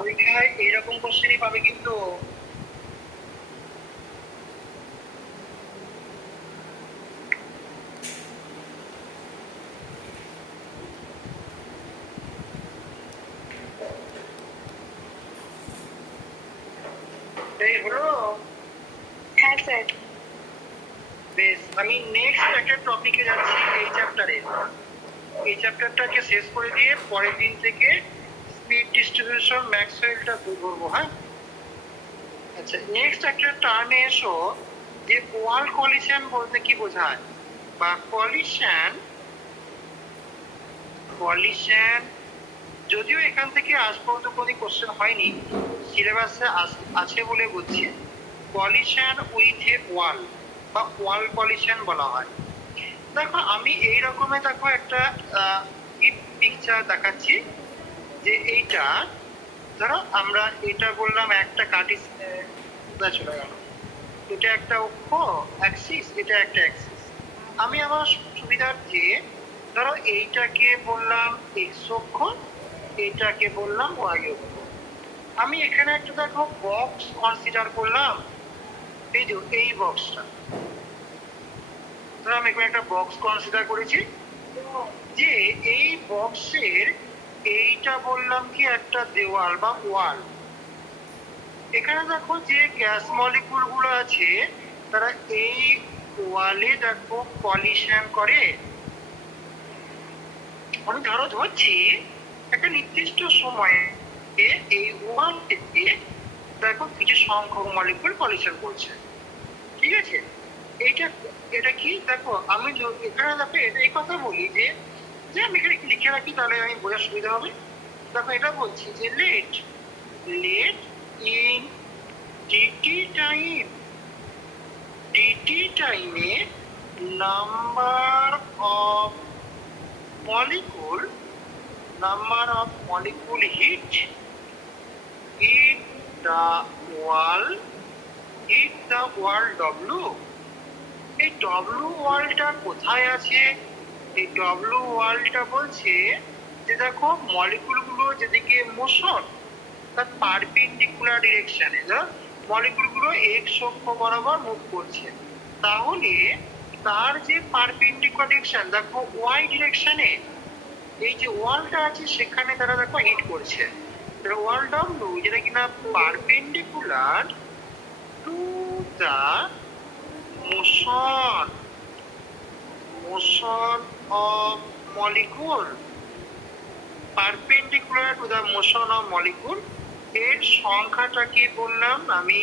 পরীক্ষায় এইরকম কোশ্চেনই পাবে কিন্তু। এই হলো। হ্যাঁ স্যার। বেশ, আমি নেক্সট একটা টপিকে যাচ্ছি এই চ্যাপ্টারে। এই চ্যাপ্টারটাকে শেষ করে দিয়ে পরের দিন থেকে স্পিড ডিস্ট্রিবিউশন ম্যাক্সওয়েলটা করবো। হ্যাঁ, আচ্ছা, নেক্সট একটা টার্মে এসো যে ওয়াল কলিশন বলতে কি বোঝায়, বা কলিশন। কলিশন যদিও এখান থেকে আজ পর্যন্ত কোনো কোশ্চেন হয়নি, সিলেবাসে আছে বলে বুঝছি। কলিশন উইথ এ ওয়াল বা ওয়াল কলিশন বলা হয়। দেখো আমি এই রকমের দেখো একটা পিকচার দেখাচ্ছি, যে এইটা ধরো আমরা এটা বললাম একটা কার্টিস চলে গেল, এটা একটা অক্ষ অ্যাক্সিস, এটা একটা অ্যাক্সিস। আমি আমার সুবিধার্থে ধরো এইটাকে বললাম এক্স অক্ষ, এইটাকে বললাম ওয়াই অক্ষ। আমি এখানে একটা দেখো বক্স কনসিডার করলাম, এই যে এই বক্সটা, ধরো আমি এখানে একটা বক্স কনসিডার করেছি, যে এই বক্সের এইটা বললাম কি একটা দেওয়াল বা ওয়াল। এখানে দেখো যে গ্যাস মলিকুল গুলো আছে তারা এই ওয়ালে দেখো কলিশন করে। আমি ধরো ধরছি একটা নির্দিষ্ট সময়ে এই ওয়াল থেকে দেখো কিছু সংখ্যক মলিকুল কলিশন করছে, ঠিক আছে। এইটা এটা কি দেখো, আমি এখানে দেখো এটা এই কথা বলি যে যে আমি এখানে লিখে রাখি তাহলে আমি বোঝার সুবিধা হবে। দেখো এটা বলছি যে let let in dt time, dt টাইমে number of molecule, number of molecule hit hit the wall, hit the wall W. এই ডব্লু ওয়ালটা কোথায় আছে? এই ডব্লু ওয়ালটা বলছে যে দেখো মলিকুলগুলো যেদিকে মোশন, তার পারপেন্ডিকুলার ডিরেকশনে মলিকুলগুলো এক্স অক্ষ বরাবর মুভ করছে, তাহলে তার যে পারপেন্ডিকুলার ডিরেকশন দেখো ওয়াই ডিরেকশনে, এই যে ওয়ালটা আছে সেখানে তারা দেখো হিট করছে। ওয়াল ডব্লু যেটা কিনা perpendicular to the motion, motion of molecule, perpendicular to the motion of molecule. এর সংখ্যাটাকে বললাম আমি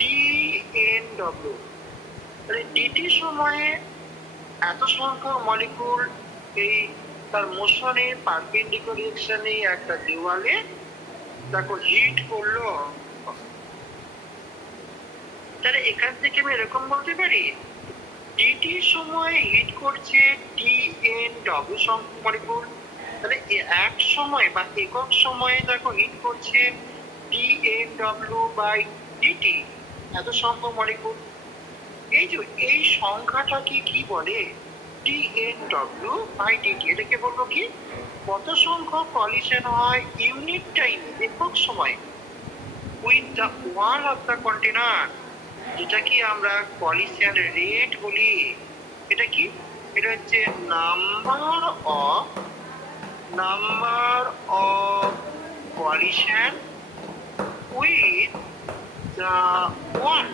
DNW। তাহলে ডিটি সময়ে এত সংখ্যক মলিকুল এই তার মোশনে পারপেন্ডিকুলার ডিরেকশনে একটা দেওয়ালে দেখো হিট করলো। তাহলে এখান থেকে আমি এরকম বলতে পারি ডিটি সময় হিট করছে DNW সংখ্যক মলিকুল, তাহলে এক সময় বা একক সময়ে দেখো হিট করছে DNW/DT এত সংখ্যক মলিকুল। এই যে এই সংখ্যাটাকে কি বলে? DNW/DT। এটাকে বলবো কি কত সংখ্যক কলিশন হয় ইউনিট টাইম একক সময় with the wall of the container, যেটা কি আমরা কলিশন রেট বলি। এটা কি? এটা হচ্ছে number of collision with the wall,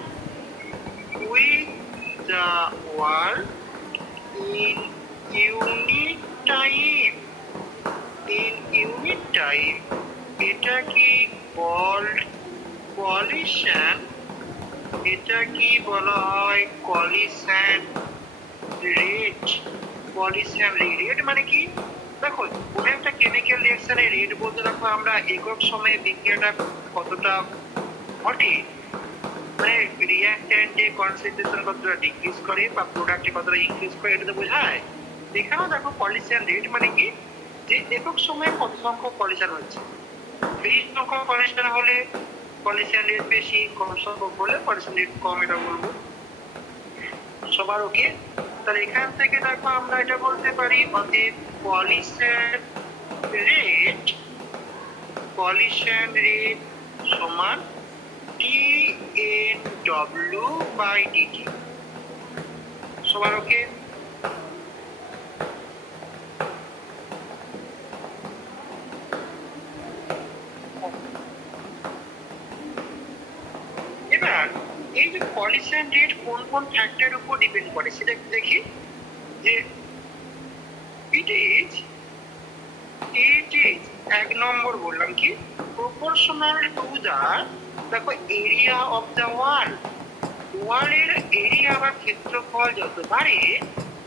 with the wall in unit time, in unit time। এটা কি called collision, এটা কি বলা হয় collision rate। collision rate মানে কি? দেখো কোনো একটা কেমিক্যাল রিঅ্যাকশনের রেট বলতে দেখো আমরা একক সময়ে বিক্রিয়াটা কতটা ঘটে, মানে রিঅ্যাকট্যান্টে কনসেন্ট্রেশন কতটা ডিক্রিজ করে বা প্রোডাক্টে কতটা ইনক্রিজ করে, এটা তো বোঝায়। এখানেও দেখো কলিশন রেট মানে কি যে একক সময়ে কত সংখ্যক কলিশন হচ্ছে। বেশি সংখ্যক কলিশন হলে কলিশন রেট বেশি, কম সংখ্যক হলে কলিশন রেট কম, এটা বলবো। সবার ওকে? তাহলে এখান থেকে দেখো আমরা এটা বলতে পারি অতএব collision rate কলিশন রেট সমান dNW/dt। সবার ওকে? এবার এই যে কলিশন রেট কোন কোন ফ্যাক্টরের উপর ডিপেন্ড করে সেটা একটু দেখি। যে ইট ইজ এক নম্বর বললাম কি প্রপোর্শনাল টু দা, দেখো এরিয়া অফ দা ওয়ালের এরিয়া বা ক্ষেত্রফল যত বাড়ে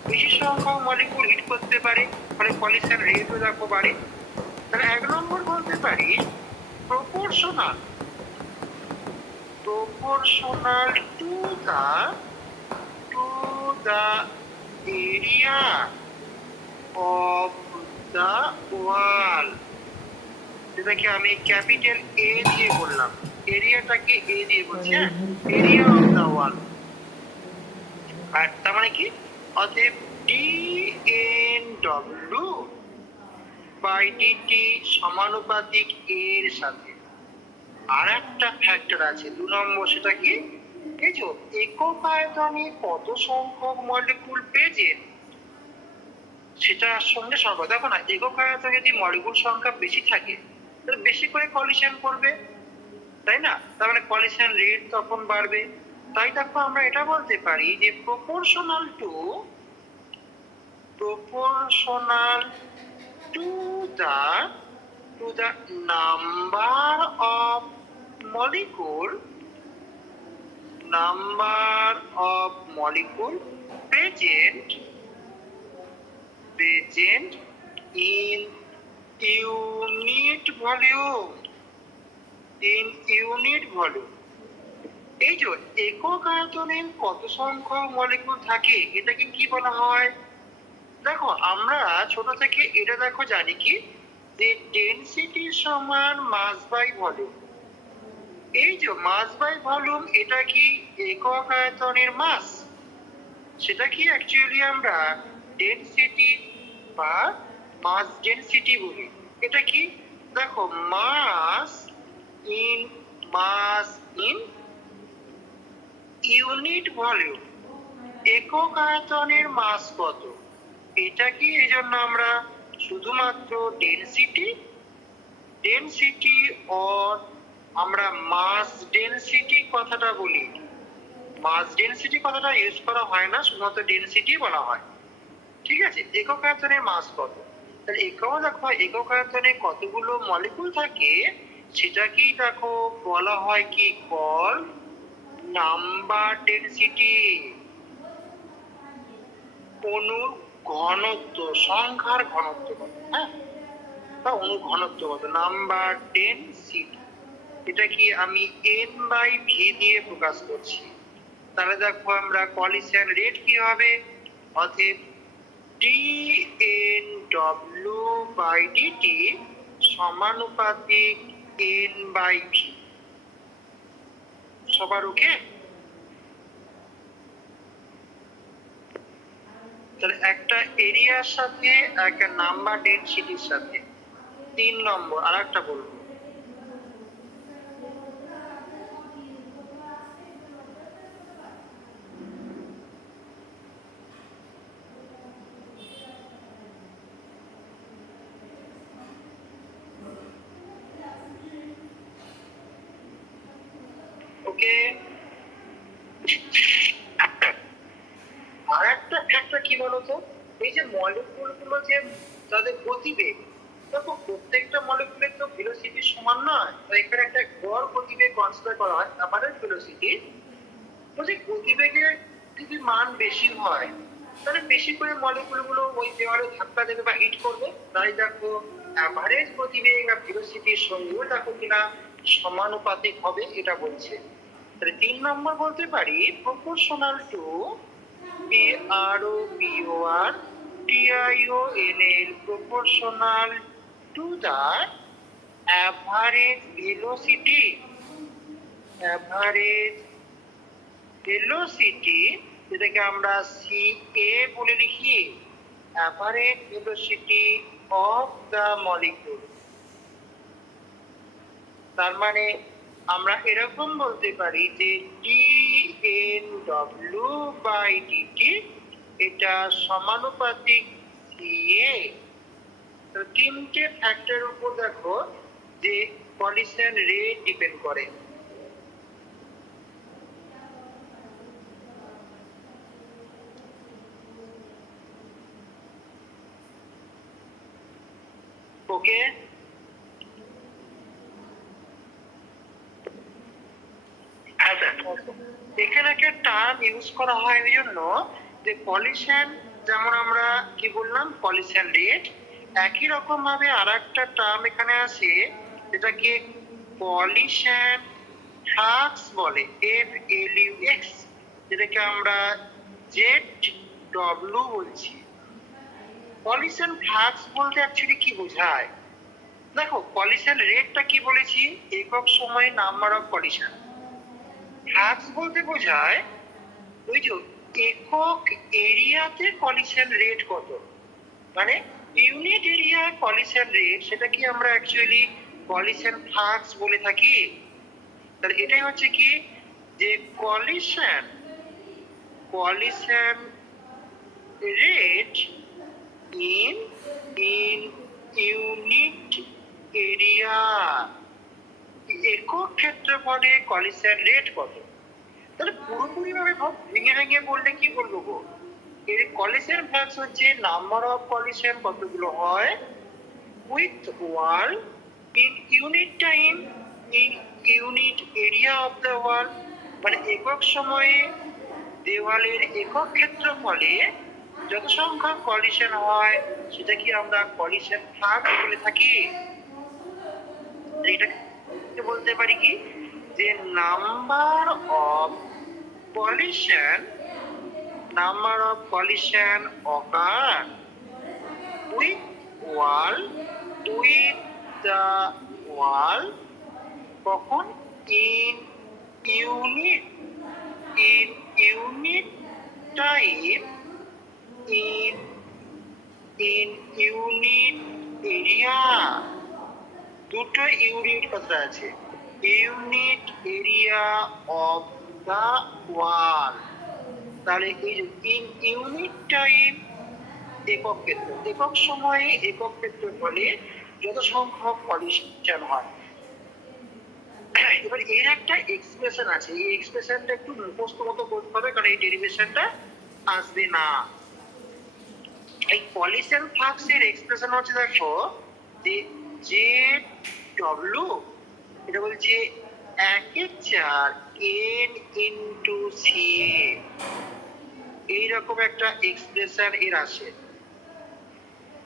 বেশি সংখ্যক মলিকুল হিট করতে পারে, ফলে কলিশন রেটও দেখো বাড়ে। তাহলে এক নম্বর বলতে পারি proportional to the area of the wall, যেটাকে আমি ক্যাপিটাল এ দিয়ে বললাম, এরিয়াটাকে এ দিয়ে বলছি, হ্যাঁ, এরিয়া অফ দা ওয়াল। আর তার মানে কি, অতএব dNW/dt সমানুপাতিক এর সাথে আর একটা ফ্যাক্টর আছে 2 নম্বর, সেটা কি এই যে একক আয়তনে কত সংখ্যক মলিকুল প্রেজেন্ট সেটার সঙ্গে সম্পর্ক। দেখো না, একক আয়তনে যদি মলিকুল সংখ্যা বেশি থাকে তাহলে বেশি করে কলিশন করবে, তাই না? তার মানে কলিশন রেট তখন বাড়বে। তাই দেখো আমরা এটা বলতে পারি যে proportional to the number of molecule present in unit volume। এই যে একক আয়তনে কত সংখ্যক মলিকুল থাকে এটাকে কি বলা হয়? দেখো আমরা ছোট থেকে এটা দেখো জানি কি যে ডেনসিটি সমান মাস বাই ভলিউম। এই যে মাস বাই ভলিউম এটা কি একক আয়তনের মাস, সেটা কি অ্যাকচুয়ালি আমরা ডেনসিটি বা মাস ডেনসিটি বলি। এটা কি দেখো মাস ইন ইউনিট ভলিউম, একক আয়তনের মাস কত, এটা কি এই জন্য আমরা শুধুমাত্র ডেনসিটি অর আমরা মাস ডেনসিটি কথাটা বলি। মাস ডেনসিটি কথাটা ইউজ করা হয় না, শুধুমাত্র ডেনসিটি বলা হয়, ঠিক আছে? একক আয়তনের মাস কত, তাহলে একক আয়তনে কতগুলো মলিকুল থাকে সেটাকেই দেখো বলা হয় কি কল নাম্বার ডেনসিটি। অণুর ঘনত্ব, সংখ্যার ঘনত্ব কত, হ্যাঁ, বা অণু ঘনত্ব কত, নাম্বার ডেনসিটি। এটা কি আমি n/v দিয়ে প্রকাশ করছি। তাহলে দেখো আমরা কলিশন রেট কি হবে, অতএব dNW/dt সমানুপাতিক n/v। সবার ওকে? তাহলে একটা এরিয়ার সাথে একটা নাম্বার ডেনসিটির সাথে। 3 নম্বর আর একটা বলবো, ওকে? আর একটা ফ্যাক্টর কি বলতো, এই যে মলিকুল গুলো যে তাদের গতিবেগ, দেখো প্রত্যেকটা মলিকুলের তো ভেলোসিটি সমান নয়, তো এখানে একটা গড় গতিবেগ কনসিডার করা হয় আমাদের ভেলোসিটি। তো যে গতিবেগের যদি মান বেশি হয় তাহলে বেশি করে মলিকুল গুলো ওই দেওয়ালে ধাক্কা দেবে বা হিট করবে, তাই দেখো অ্যাভারেজ গতিবেগ আর ভেলোসিটির সঙ্গেও দেখো কিনা সমানুপাতিক হবে, এটা বলছে। তাহলে 3 নম্বর বলতে পারি proportional two PROPOR proportional to the average velocity, যেটাকে আমরা CA বলে লিখি, average velocity of the molecule। তার মানে আমরা এরকম বলতে পারি যে dN/dt এটা সমানুপাতিক CA। তো তিনটে ফ্যাক্টরের উপর দেখো যে কলিশন রেট ডিপেন্ড করে। ওকে, এখানে একটা টার্ম ইউজ করা হয় এই জন্য যে কলিশন, যেমন আমরা কি বললাম কলিশন রেট, একই রকম ভাবে আর একটা টার্ম এখানে আছে যেটাকে কলিশন ফ্লাক্স বলে, FLUX, যেটাকে আমরা ZW বলছি। কলিশন ফ্লাক্স বলতে অ্যাকচুয়ালি কি বোঝায়? দেখো কলিশন রেটটা কি বলেছি, একক সময়ে নাম্বার অফ কলিশন। ফ্লাক্স বলতে বোঝায় ওই যে একক এরিয়াতে কলিশন রেট কত, মানে ইউনিট এরিয়া কলিশন রেট, সেটা কি আমরা অ্যাকচুয়ালি কলিশন ফ্লাক্স বলে থাকি। তাহলে এটাই হচ্ছে কি যে collision rate in unit area, একক ক্ষেত্রফলে কলিশন রেট কত। তাহলে পুরোপুরি ভাবে ভেঙে ভেঙে বললে কি বলবো গো, এর কলিশন ফ্লাক্স হচ্ছে নাম্বার অফ কলিশন কতগুলো হয় with wall in unit time in unit area of the wall, মানে একক সময়ে দেওয়ালের একক ক্ষেত্রফলে যত সংখ্যক কলিশন হয় সেটা কি আমরা কলিশন ফ্লাক্স বলে থাকি। এটাকে বলতে পারি কি যে number of collision occur with the wall কখন in unit time in unit area, দুটো ইউনিট কথা আছে, ইউনিট এরিয়া অফ দা ওয়াল। তাহলে ইন ইউনিট টাইম একক ক্ষেত্র, একক সময়ে একক ক্ষেত্রফলে যত সংখ্যক কলিশন হয়। এবার এর একটা এক্সপ্রেশন আছে, এই এক্সপ্রেশনটা একটু মুখস্থ মতো করতে হবে কারণ এই ডেরিভেশনটা আসবে না। এই কলিশন ফ্লাক্সের এক্সপ্রেশন হচ্ছে দেখো যে ZW, এটা বলছে 1/4 N/CA, এইরকম একটা এক্সপ্রেশন এর আসে।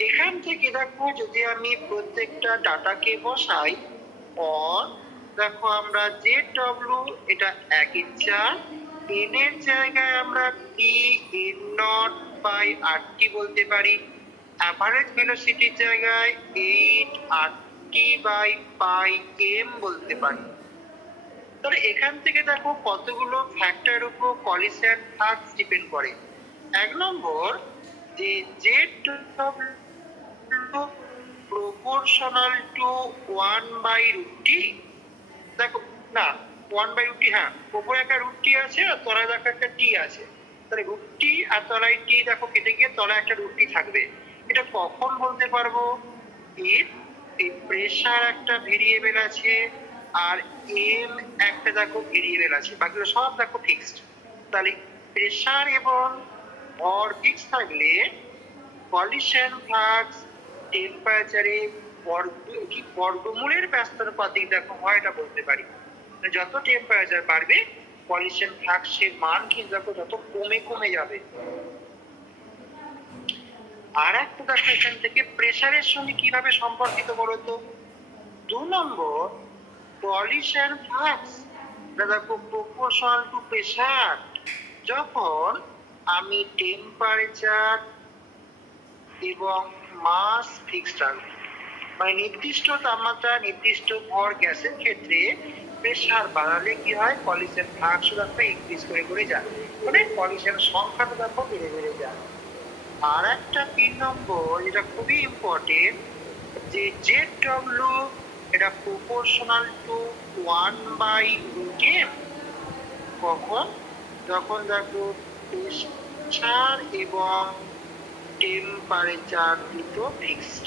এখান থেকে দেখো যদি আমি প্রত্যেকটা ডাটাকে বসাই, অর দেখো আমরা ZW এটা 1/4, N এর জায়গায় আমরা P(N0/RT) বলতে পারি, অ্যাভারেজ ভেলোসিটির জায়গায় 8RT/πm বলতে পারি। তাহলে এখান থেকে দেখো কতগুলো ফ্যাক্টর উপর কলিশন ফ্লাক্স ডিপেন্ড করে। এক নম্বর যে ZW প্রপোর্শনাল টু 1/√T, দেখো না 1/√T, হ্যাঁ উপরে একটা √T আছে আর তলায় দেখো একটা T আছে, তাহলে √T আর তলায় T দেখো কেটে গিয়ে তলায় একটা √T থাকবে। এটা কখন বলতে পারবো, এই প্রেসার একটা ভেরিয়েবল আছে আর এম একটা দেখো ভেরিয়েবল আছে, বাকিগুলো সব দেখো ফিক্সড। তাহলে প্রেসার এবং ভর ফিক্স থাকলে কলিশন ফ্লাক্স টেম্পারেচারে বর্গমূলের ব্যস্তানুপাতিক দেখো হয়, এটা বলতে পারি। যত টেম্পারেচার বাড়বে কলিশন ফ্লাক্সের মান কিন্তু দেখো যত কমে যাবে। আর একটা দেখো এখান থেকে প্রেসারের সঙ্গে কিভাবে সম্পর্কিত বলতো, 2 নম্বর কলিশন ফ্লাক্স দেখো প্রপোর্শনাল টু প্রেসার, যখন আমি টেম্পারেচার এবং মাস ফিক্সড রাখবো, মানে নির্দিষ্ট তাপমাত্রা নির্দিষ্ট ভর গ্যাসের ক্ষেত্রে প্রেসার বাড়ালে কি হয় কলিশন ফ্লাক্স দেখো ইনক্রিজ করে যায়, মানে কলিশন সংখ্যাটা দেখো বেড়ে যায়। আর একটা 3 নম্বর যেটা খুবই ইম্পর্টেন্ট যে ZW এটা প্রপোর্শনাল টু 1/√m। কখন? যখন দেখো প্রেসার এবং টেম্পারেচার দুটো ফিক্সড।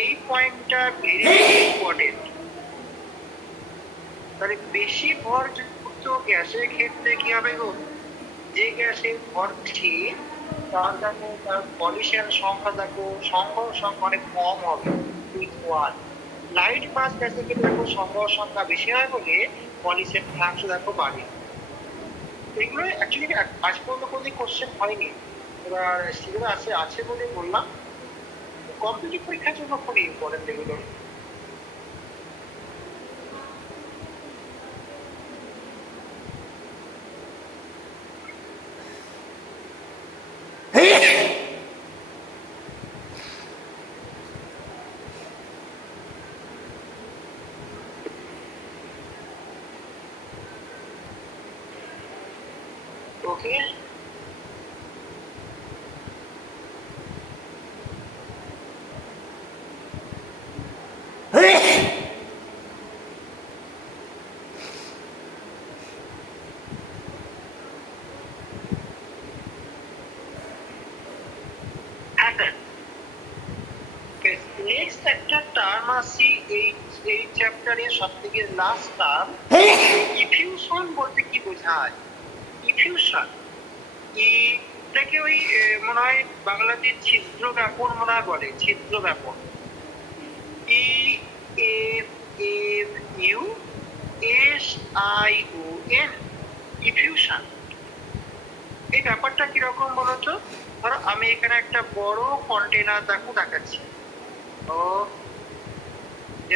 এই পয়েন্টটা ভেরি ইম্পর্টেন্ট। তাহলে বেশি ভরযুক্ত গ্যাসের ক্ষেত্রে কি হবে গো, যে গ্যাসের ভর বেশি তার দেখো তার পলিউশন সংখ্যা দেখো সংখ্যা অনেক কম হবে, 1। লাইট মাস গ্যাসের ক্ষেত্রে দেখো সংখ্যা বেশি হয় বলে পলিউশন ভ্রাংশ দেখো বাড়ে। এগুলো অ্যাকচুয়ালি আজ পর্যন্ত কোনো কোশ্চেন হয়নি, এবার সেগুলো আছে বলে বললাম। কম্পিটিটিভ পরীক্ষার জন্য খুবই ইম্পর্টেন্ট এগুলো। ওকে, নেক্সট একটা টার্ম আসি এই চ্যাপ্টারের সবথেকে লাস্ট টার্ম, ইফিউশন বলতে কি বোঝায়? ইফিউশন এটাকে ওই মনে হয় বাংলাতে ছিদ্র ব্যাপন মনে হয় বলে, ছিদ্র ব্যাপন। EFFUSION, effusion. এই ব্যাপারটা কিরকম বলতো? ধরো আমি এখানে একটা বড় কন্টেনার দেখাচ্ছি। ও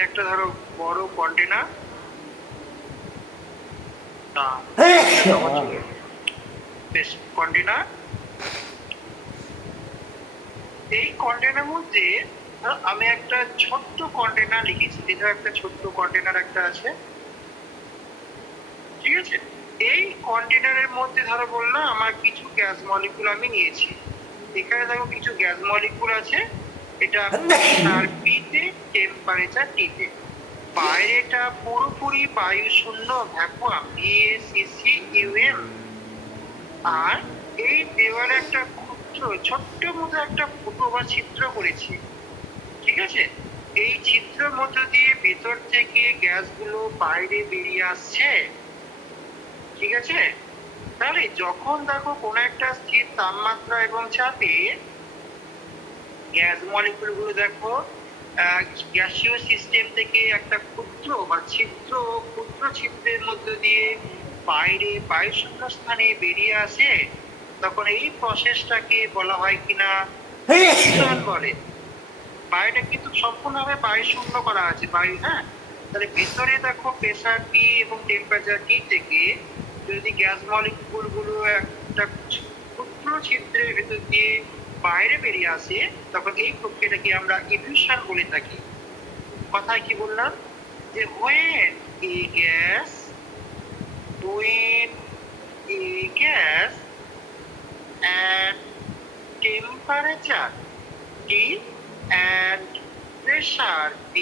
একটা ধরো বড় কন্টেনার, বেশ কন্টেনার। এই কন্টেনার মধ্যে আমি একটা ছোট্ট কন্টেনার লিখেছি, এটা একটা ছোট্ট কন্টেনার একটা আছে, ঠিক আছে? এই কন্টেনারের মধ্যে ধরো বললাম আমার কিছু গ্যাস মলিকুল আমি নিয়েছি। এখানে দেখো কিছু গ্যাস মলিকুল আছে, এটা প্রেসার পিতে, টেম্পারেচার টিতে। বাইরেটা পুরোপুরি বায়ু শূন্য ভ্যাকুয়াম, VACCUM। আর এই দেওয়ালে একটা ক্ষুদ্র ছোট্ট মতো একটা ফুটো বা ছিদ্র করেছি, ঠিক আছে? এই ছিদ্রের মধ্য দিয়ে ভেতর থেকে গ্যাসগুলো বাইরে বেরিয়ে আসছে, ঠিক আছে? তাহলে যখন দেখো কোনো একটা স্থির তাপমাত্রা এবং চাপে গ্যাস মলিকুল গুলো দেখো গ্যাসীয় সিস্টেম থেকে একটা ক্ষুদ্র ছিদ্রের মধ্য দিয়ে বাইরে বায়ুশূন্য স্থানে বেরিয়ে আসে, তখন এই প্রসেসটাকে বলা হয় কিনা ইফিউশন বলে। বাইরেটা কিন্তু সম্পূর্ণভাবে বায়ু শূন্য করা আছে, বায়ু, হ্যাঁ। তাহলে ভিতরে দেখো প্রেসার পি এবং টেম্পারেচার টি থেকে যদি গ্যাস মলিকুল গুলো একটা ক্ষুদ্র ছিদ্রের ভেতর দিয়ে বাইরে বেরিয়ে আসে, তখন এই প্রক্রিয়াটাকে আমরা ইফিউশন বলে থাকি। কথায় কি বললাম যে when a gas and temperature T and pressure P,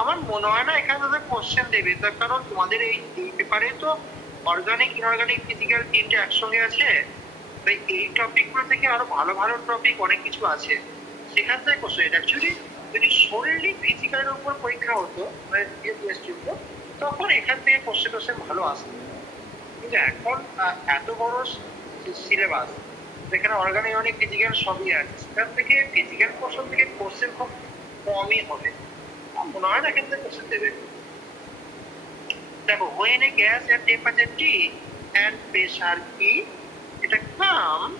আমার মনে হয় না এখানে তাদের কোশ্চেন দেবে, তার কারণ তোমাদের এই পেপারে তো অর্গানিক ইনঅর্গানিক ফিজিক্যাল তিনটে একসঙ্গে আছে। তাই এই টপিকগুলো থেকে আরো ভালো ভালো টপিক অনেক কিছু আছে, সেখান থেকে কোশ্চেন। অ্যাকচুয়ালি যদি শরীরই ফিজিক্যালের উপর পরীক্ষা হতো তখন এখান থেকে কোশ্চেন ভালো আসতো, কিন্তু এখন এত বড় সিলেবাস যেখানে অর্গানিক অনেক ফিজিক্যাল সবই আছে, সেখান থেকে ফিজিক্যাল পোর্শন থেকে কোশ্চেন খুব কমই হবে, মনে হয় না এখান থেকে কোশ্চেন দেবে। দেখো when a gas at temperature T and pressure P, এটা come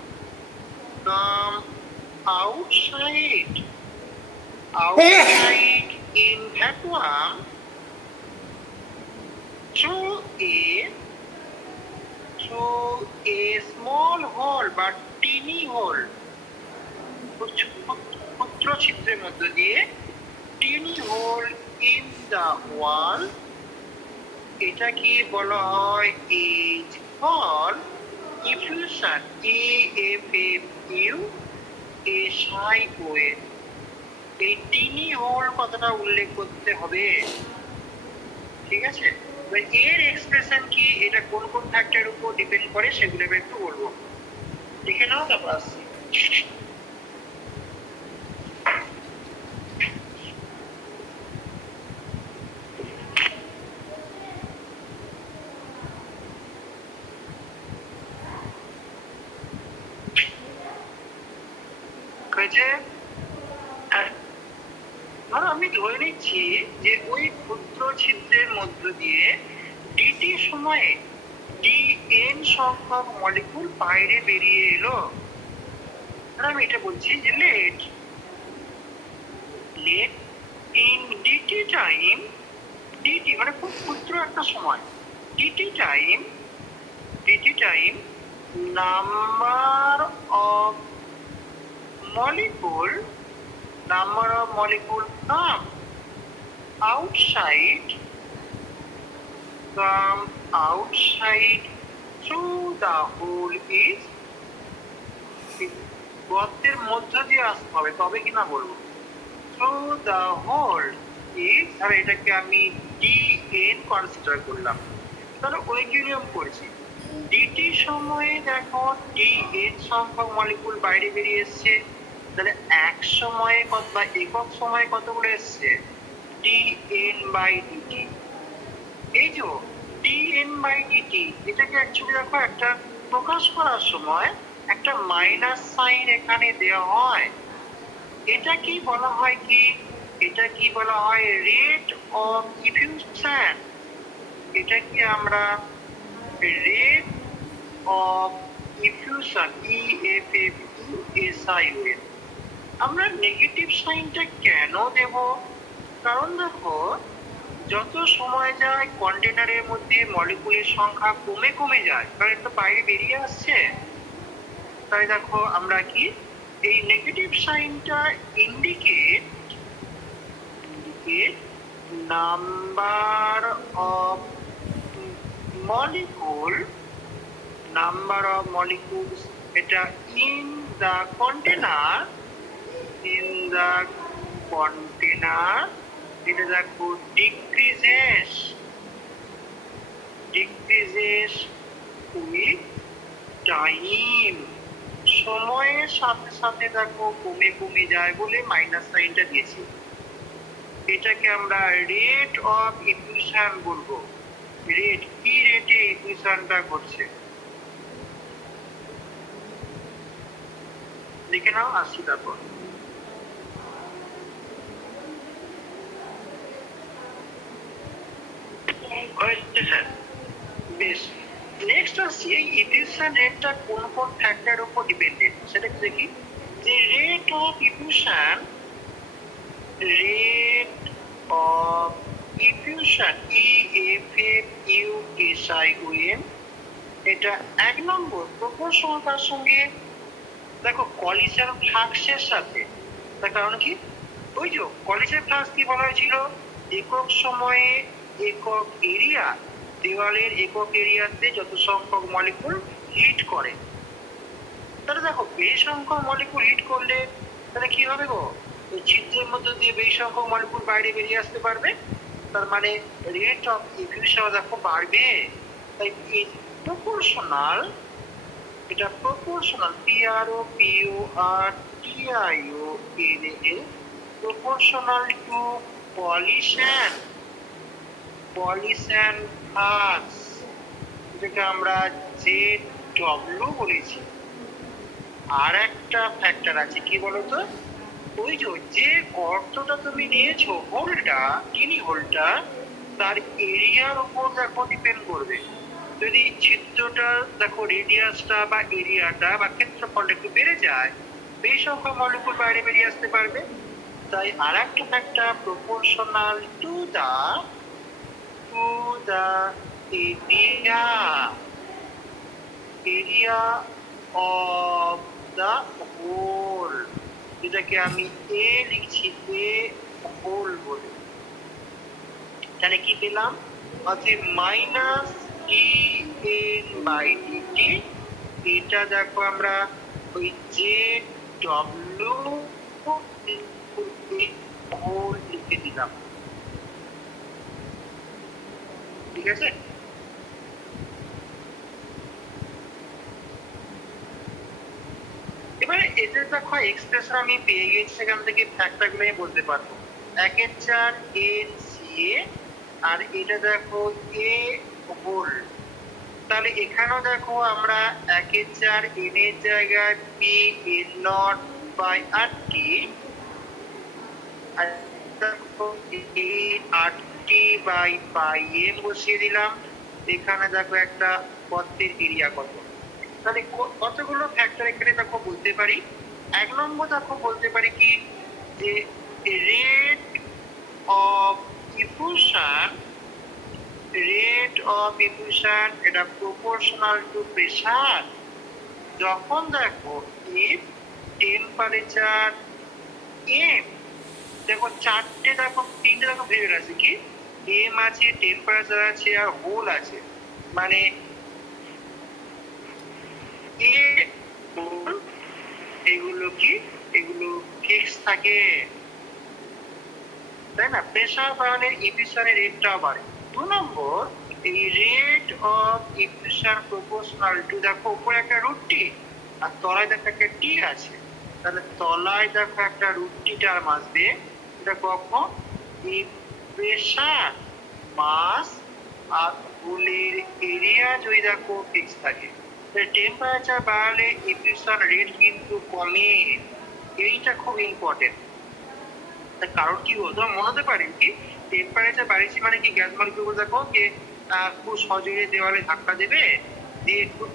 outside in vacuum through a small hole but teeny hole, ক্ষুদ্র ছিদ্রের মধ্য দিয়ে, teeny hole in the wall, এটা কি বলা হয় is called ইফিউশন, EFFUSION। এই টিনি হোল কথাটা উল্লেখ করতে হবে, ঠিক আছে? এবার এর এক্সপ্রেশন কি, এটা কোন কোন ফ্যাক্টরের উপর ডিপেন্ড করে সেগুলো এবার একটু বলবো, দেখে নাও তারপর আসছি। হয়েছে? হ্যাঁ, ধরো আমি ধরে নিচ্ছি যে ওই ক্ষুদ্র ছিদ্রের মধ্য দিয়ে ডিটি সময়ে ডিএন সংখ্যক মলিকুল বাইরে বেরিয়ে এলো। আর আমি এটা বলছি যে let let in dt time, dt মানে খুব ক্ষুদ্র একটা সময়, dt time number of molecule come outside through the hole is, গর্তের মধ্য দিয়ে আসতে হবে তবে কিনা বলবো, through the hole is, আর এটাকে আমি ডিএন কনসিডার করলাম, তাহলে ওই নিয়ম করছি। ডিটি সময়ে দেখো ডিএন সংখ্যক মলিকুল বাইরে বেরিয়ে এসছে, তাহলে এক সময়ে কত বা একক সময়ে কতগুলো এসছে, ডিএন বাই ডিটি। এই যে ডিএন বাই ডিটি, এটাকে অ্যাকচুয়ালি দেখো একটা প্রকাশ করার সময় একটা মাইনাস সাইন এখানে দেওয়া হয়। এটা কি বলা হয় কি, এটা কি বলা হয় রেট অফ ইফিউশন, এটা কি আমরা রেট অফ ইফিউশন EFFUSION। আমরা নেগেটিভ সাইনটা কেন দেব, কারণ দেখো যত সময় যায় কন্টেনারের মধ্যে মলিকুলের সংখ্যা কমে কমে যায়, কারণ এটা বাইরে বেরিয়ে আসছে। তাই দেখো আমরা কি এই নেগেটিভ সাইনটা ইন্ডিকেট নাম্বার অফ molecules এটা in the container এটা দেখো decreases with time, সময়ের সাথে সাথে দেখো কমে কমে যায় বলে মাইনাস সাইনটা দিয়েছি। এটাকে আমরা রেট অফ ইফিউশন বলবো। রেট কি রেটে ইফিউশনটা করছে দেখে নাও, আসছি তারপর। হয়েছে স্যার, বেশ। নেক্সট আসছি এই ইফিউশন রেটটা কোন কোন ফ্যাক্টরের উপর ডিপেন্ডেন্ট সেটা দেখি। যে rate of effusion, rate of effusion EFFUSION, এটা এক নম্বর প্রপোর্শনালতার সঙ্গে দেখো কলিশন ফ্লাক্সের সাথে। তার কারণ কি, ওই যে কলিশন ফ্লাক্স কি বলা হয়েছিল, একক সময়ে একক এরিয়া, দেওয়ালের একক এরিয়াতে যত সংখ্যক মলিকুল হিট করে। তাহলে দেখো বেশ সংখ্যক মলিকুল হিট করলে তাহলে কি হবে গো, ওই ছিদ্রের মধ্যে দিয়ে বেশ সংখ্যক মলিকুল বাইরে বেরিয়ে আসতে পারবে, তার মানে রেট অফ ইফিউশন দেখো বাড়বে। তাই প্রপোর্শনাল, এটা proportional PROPORTIONAL, proportional to collision flux, যেটাকে আমরা ZW বলেছি। আর একটা ফ্যাক্টর আছে কি বলতো, ওই যে গর্তটা তুমি নিয়েছো হোলটা, টিনি হোলটা, তার এরিয়ার উপর দেখো ডিপেন্ড করবে। যদি ছিদ্রটা দেখো রেডিয়াসটা বা এরিয়াটা বা ক্ষেত্রফলটা একটু বেড়ে যায়, বেশ সংখ্যক মলিকুল বাইরে বেরিয়ে আসতে পারবে। তাই আর একটা factor proportional to the area of the hole, যেটাকে আমি এ লিখছি, এ হোল বলে। তাহলে কি পেলাম, অতএব মাইনাস DN/DT, এটা দেখো আমরা ওই ZW হোল লিখে দিলাম, ঠিক আছে। এবারে এদের দেখো এক্সপ্রেশন আমি পেয়ে গেছি, সেখান থেকে ফ্যাক্টর গুলো আমি বলতে পারবো। 1/4 এন সি এ, আর এটা দেখো এ হোল। তাহলে এখানেও দেখো আমরা 1/4 এন এর জায়গায় পি এন নট বাই আর টি, আর দেখো এই আর টি বাই পাই এম বসিয়ে দিলাম। এখানে দেখো একটা পথের এরিয়া কত, তাহলে কতগুলো ফ্যাক্টর এখানে দেখো বলতে পারি। 1 নম্বর দেখো বলতে পারি কি, যে রেট অফ ডিফিউশন, এটা প্রপোর্শনাল টু প্রেসার। যখন দেখো ইফ টেম্পারেচার এম, দেখো তিনটে দেখো ভেবে আছে কি, এম আছে, টেম্পারেচার আছে, আর হোল আছে, মানে এ হোল, এগুলো কি, এগুলো ফিক্স থাকে, তাই না। প্রেসার বাড়ালে ইমিশনের রেটটাও বাড়ে। 2 নম্বর, এই rate of emission proportional to, দেখো উপরে একটা রুটটি আর তলায় দেখো একটা টি আছে, তাহলে তলায় দেখো একটা রুটটি টার্ম আসবে, এটা কখন, এই প্রেসার মাস আর হোলের এরিয়া যদি দেখো ফিক্স থাকে। টেম্পারেচার বাড়ালে ইমিশন রেট কিন্তু কমে, এইটা খুব ইম্পর্টেন্ট। কারণ কি বলতো, মনে হতে পারে কি, টেম্পারেচার বাড়িয়েছি মানে কি গ্যাস মলিকিউল দেখো যে খুব সজোরে দেওয়ালে ধাক্কা দেবে, দিয়ে খুব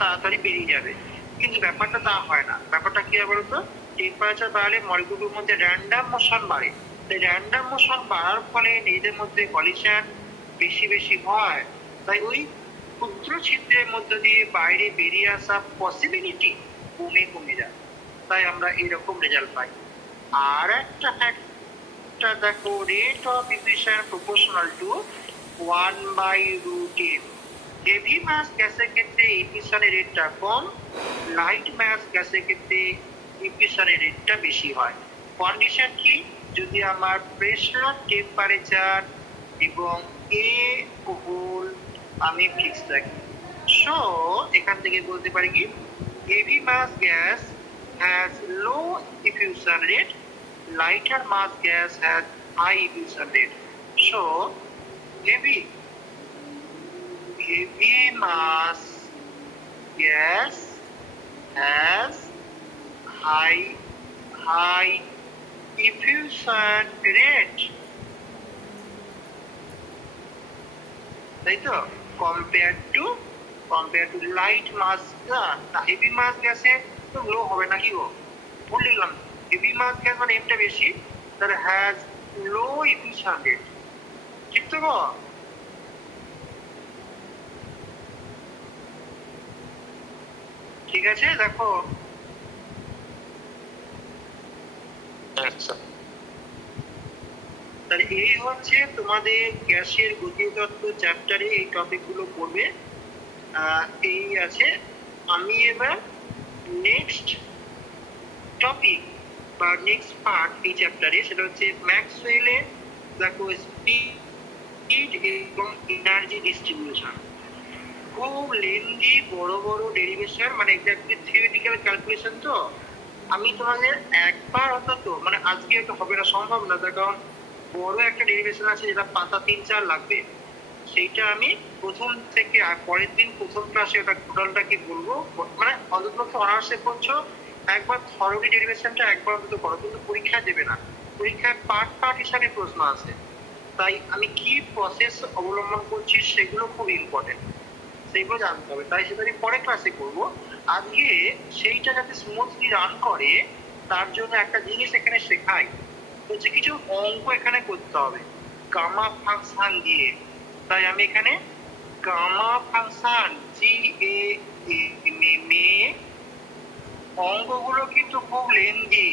তাড়াতাড়ি বেরিয়ে যাবে, কিন্তু ব্যাপারটা তা হয় না। ব্যাপারটা কি হয় বলতো, টেম্পারেচার বাড়লে মলিকিউলের মধ্যে র্যান্ডাম মোশন বাড়ে, তাই র্যান্ডাম মোশন বাড়ার ফলে নিজেদের মধ্যে কলিশন বেশি বেশি হয়, তাই ওই ক্ষুদ্র ছিদ্রের মধ্যে দিয়ে বাইরে বেরিয়ে আসা পসিবিলিটি কমে কমে যায়, তাই আমরা এরকম রেজাল্ট পাই। আর একটা ফ্যাক্টর দেখো, rate of diffusion proportional to 1/√m। Heavy mass গ্যাসের ক্ষেত্রে ইমিশনের রেটটা কম, লাইট মাস গ্যাসের ক্ষেত্রে ইমিশনের রেটটা বেশি হয়। কন্ডিশন কি, যদি আমার প্রেসার, টেম্পারেচার এবং এ হোল আমি ফিক্স রাখি। সো এখান থেকে বলতে পারি কি, heavy mass gas has low diffusion rate, lighter mass gas has high diffusion rate. So heavy mass gas has high diffusion rate, তাই তো, compare to light mass. Heavy mass গ্যাসে তো লো হবে নাকি গো, ভুল লিখলাম। হেভি মাস গ্যাস মানে এমটা বেশি, তাহলে হ্যাজ লো ইমিশন রেট, ঠিক তো গো। ঠিক আছে, দেখো আচ্ছা, তাহলে এই হচ্ছে তোমাদের গ্যাসের গতিতত্ত্ব চ্যাপ্টারে এই টপিক গুলো পড়বে। এই আছে। আমি এবার নেক্সট টপিক বা নেক্সট পার্ট এই চ্যাপ্টারে, সেটা হচ্ছে ম্যাক্সওয়েলের দেখো স্পিড এবং এনার্জি ডিস্ট্রিবিউশন। খুব লেন্দি বড় বড় ডেরিভেশন, মানে এক্স্যাক্টলি থিওরিটিক্যাল ক্যালকুলেশন। তো আমি তোমাদের একবার অন্তত, মানে আজকে এটা হবে না, সম্ভব না, তার কারণ বড় একটা ডেরিভেশন আছে যেটা পাতা 3-4 লাগবে, সেইটা আমি প্রথম থেকে আর পরের দিন প্রথম ক্লাসে ওটা টোটালটাকে বলবো। মানে অন্তত অনার্সে করছো, একবার থরলি ডেরিভেশনটা একবার অন্তত করো, কিন্তু পরীক্ষা দেবে না, পরীক্ষায় পার্ট হিসাবে প্রশ্ন আছে, তাই আমি কি প্রসেস অবলম্বন করছি সেগুলো খুব ইম্পর্টেন্ট, সেইগুলো জানতে হবে, তাই সেটা আমি পরে ক্লাসে করবো। আজকে সেইটা যাতে স্মুথলি রান করে তার জন্য একটা জিনিস এখানে শেখাই, হচ্ছে কিছু অঙ্ক এখানে করতে হবে গামা ফাংশন দিয়ে। তাই আমি এখানে গামা ফাংশন অঙ্কগুলো কিন্তু খুব লেন্দি,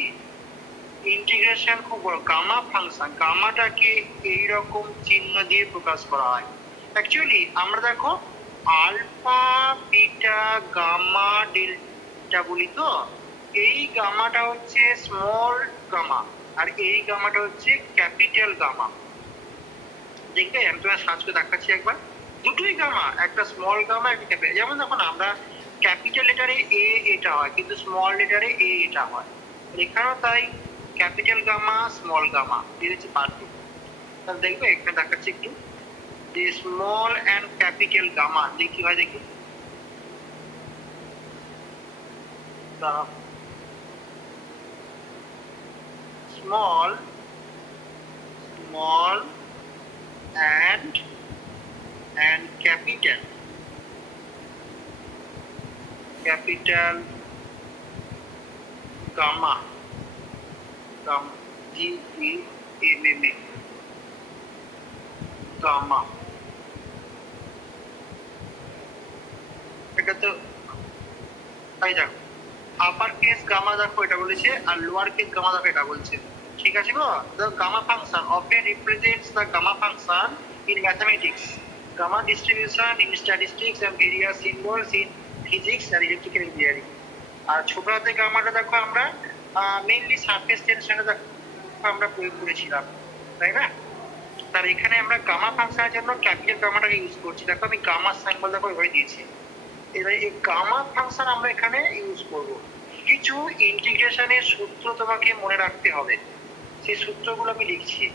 ইন্টিগ্রেশন খুব বড়। গামা ফাংশন, গামাটাকে এইরকম চিহ্ন দিয়ে প্রকাশ করা হয়। অ্যাকচুয়ালি আমরা দেখো আলফা বিটা গামা ডেল্টা বলি, তো এই গামাটা হচ্ছে স্মল গামা আর এই গামাটা হচ্ছে ক্যাপিটাল গামা। দেখবে আমি তোমার সার্চ করে দেখাচ্ছি একবার, দুটোই গামা, একটা স্মল গামা একটা ক্যাপিটাল। যেমন দেখুন আমরা ক্যাপিটাল লেটারে এ এটা হয় কিন্তু স্মল লেটারে এ এটা হয়, এখানেও তাই, ক্যাপিটাল গামা স্মল গামা এই হচ্ছে পার্থক্য। তাহলে দেখবে এখানে দেখাচ্ছি একটু যে স্মল অ্যান্ড ক্যাপিটাল গামা দেখি হয়, দেখি small small and capital gamma gamma G E M M A gamma। এটা তো তাই দেখো, আপার কেস গামা দেখো এটা বলেছে আর লোয়ার কেস গামা দেখো এটা বলছে, ঠিক আছে গো। The gamma function often represents the gamma function in mathematics, gamma distribution in statistics and various symbols in physics and electrical engineering। আর ছোট হাতের গামাটা দেখো আমরা মেইনলি সারফেস টেনশনে দেখো আমরা প্রয়োগ করেছিলাম, তাই না? তার এখানে আমরা গামা ফাংশনের জন্য ক্যাপিটাল গামাটাকে ইউজ করছি। দেখো আমি গামা সিম্বল দেখো এভাবে দিয়েছি, এবার এই গামা ফাংশন আমরা এখানে ইউজ করব। কিছু ইন্টিগ্রেশনের সূত্র তোমাকে মনে রাখতে হবে, সেই সূত্রগুলো আমি লিখছি।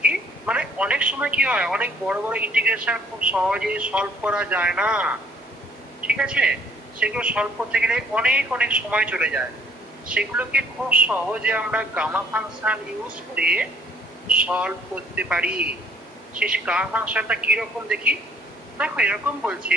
কি মানে অনেক সময় কি হয়, অনেক বড় বড় ইন্টিগ্রেশন খুব সহজে সলভ করা যায় না, ঠিক আছে? সেগুলো সলভ করতে গেলে অনেক অনেক সময় চলে যায়, সেগুলোকে খুব সহজে আমরা গামা ফাংশন ইউজ করে সলভ করতে পারি। সেই গামা ফাংশনটা কিরকম দেখি, দেখো এরকম বলছে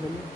বলুন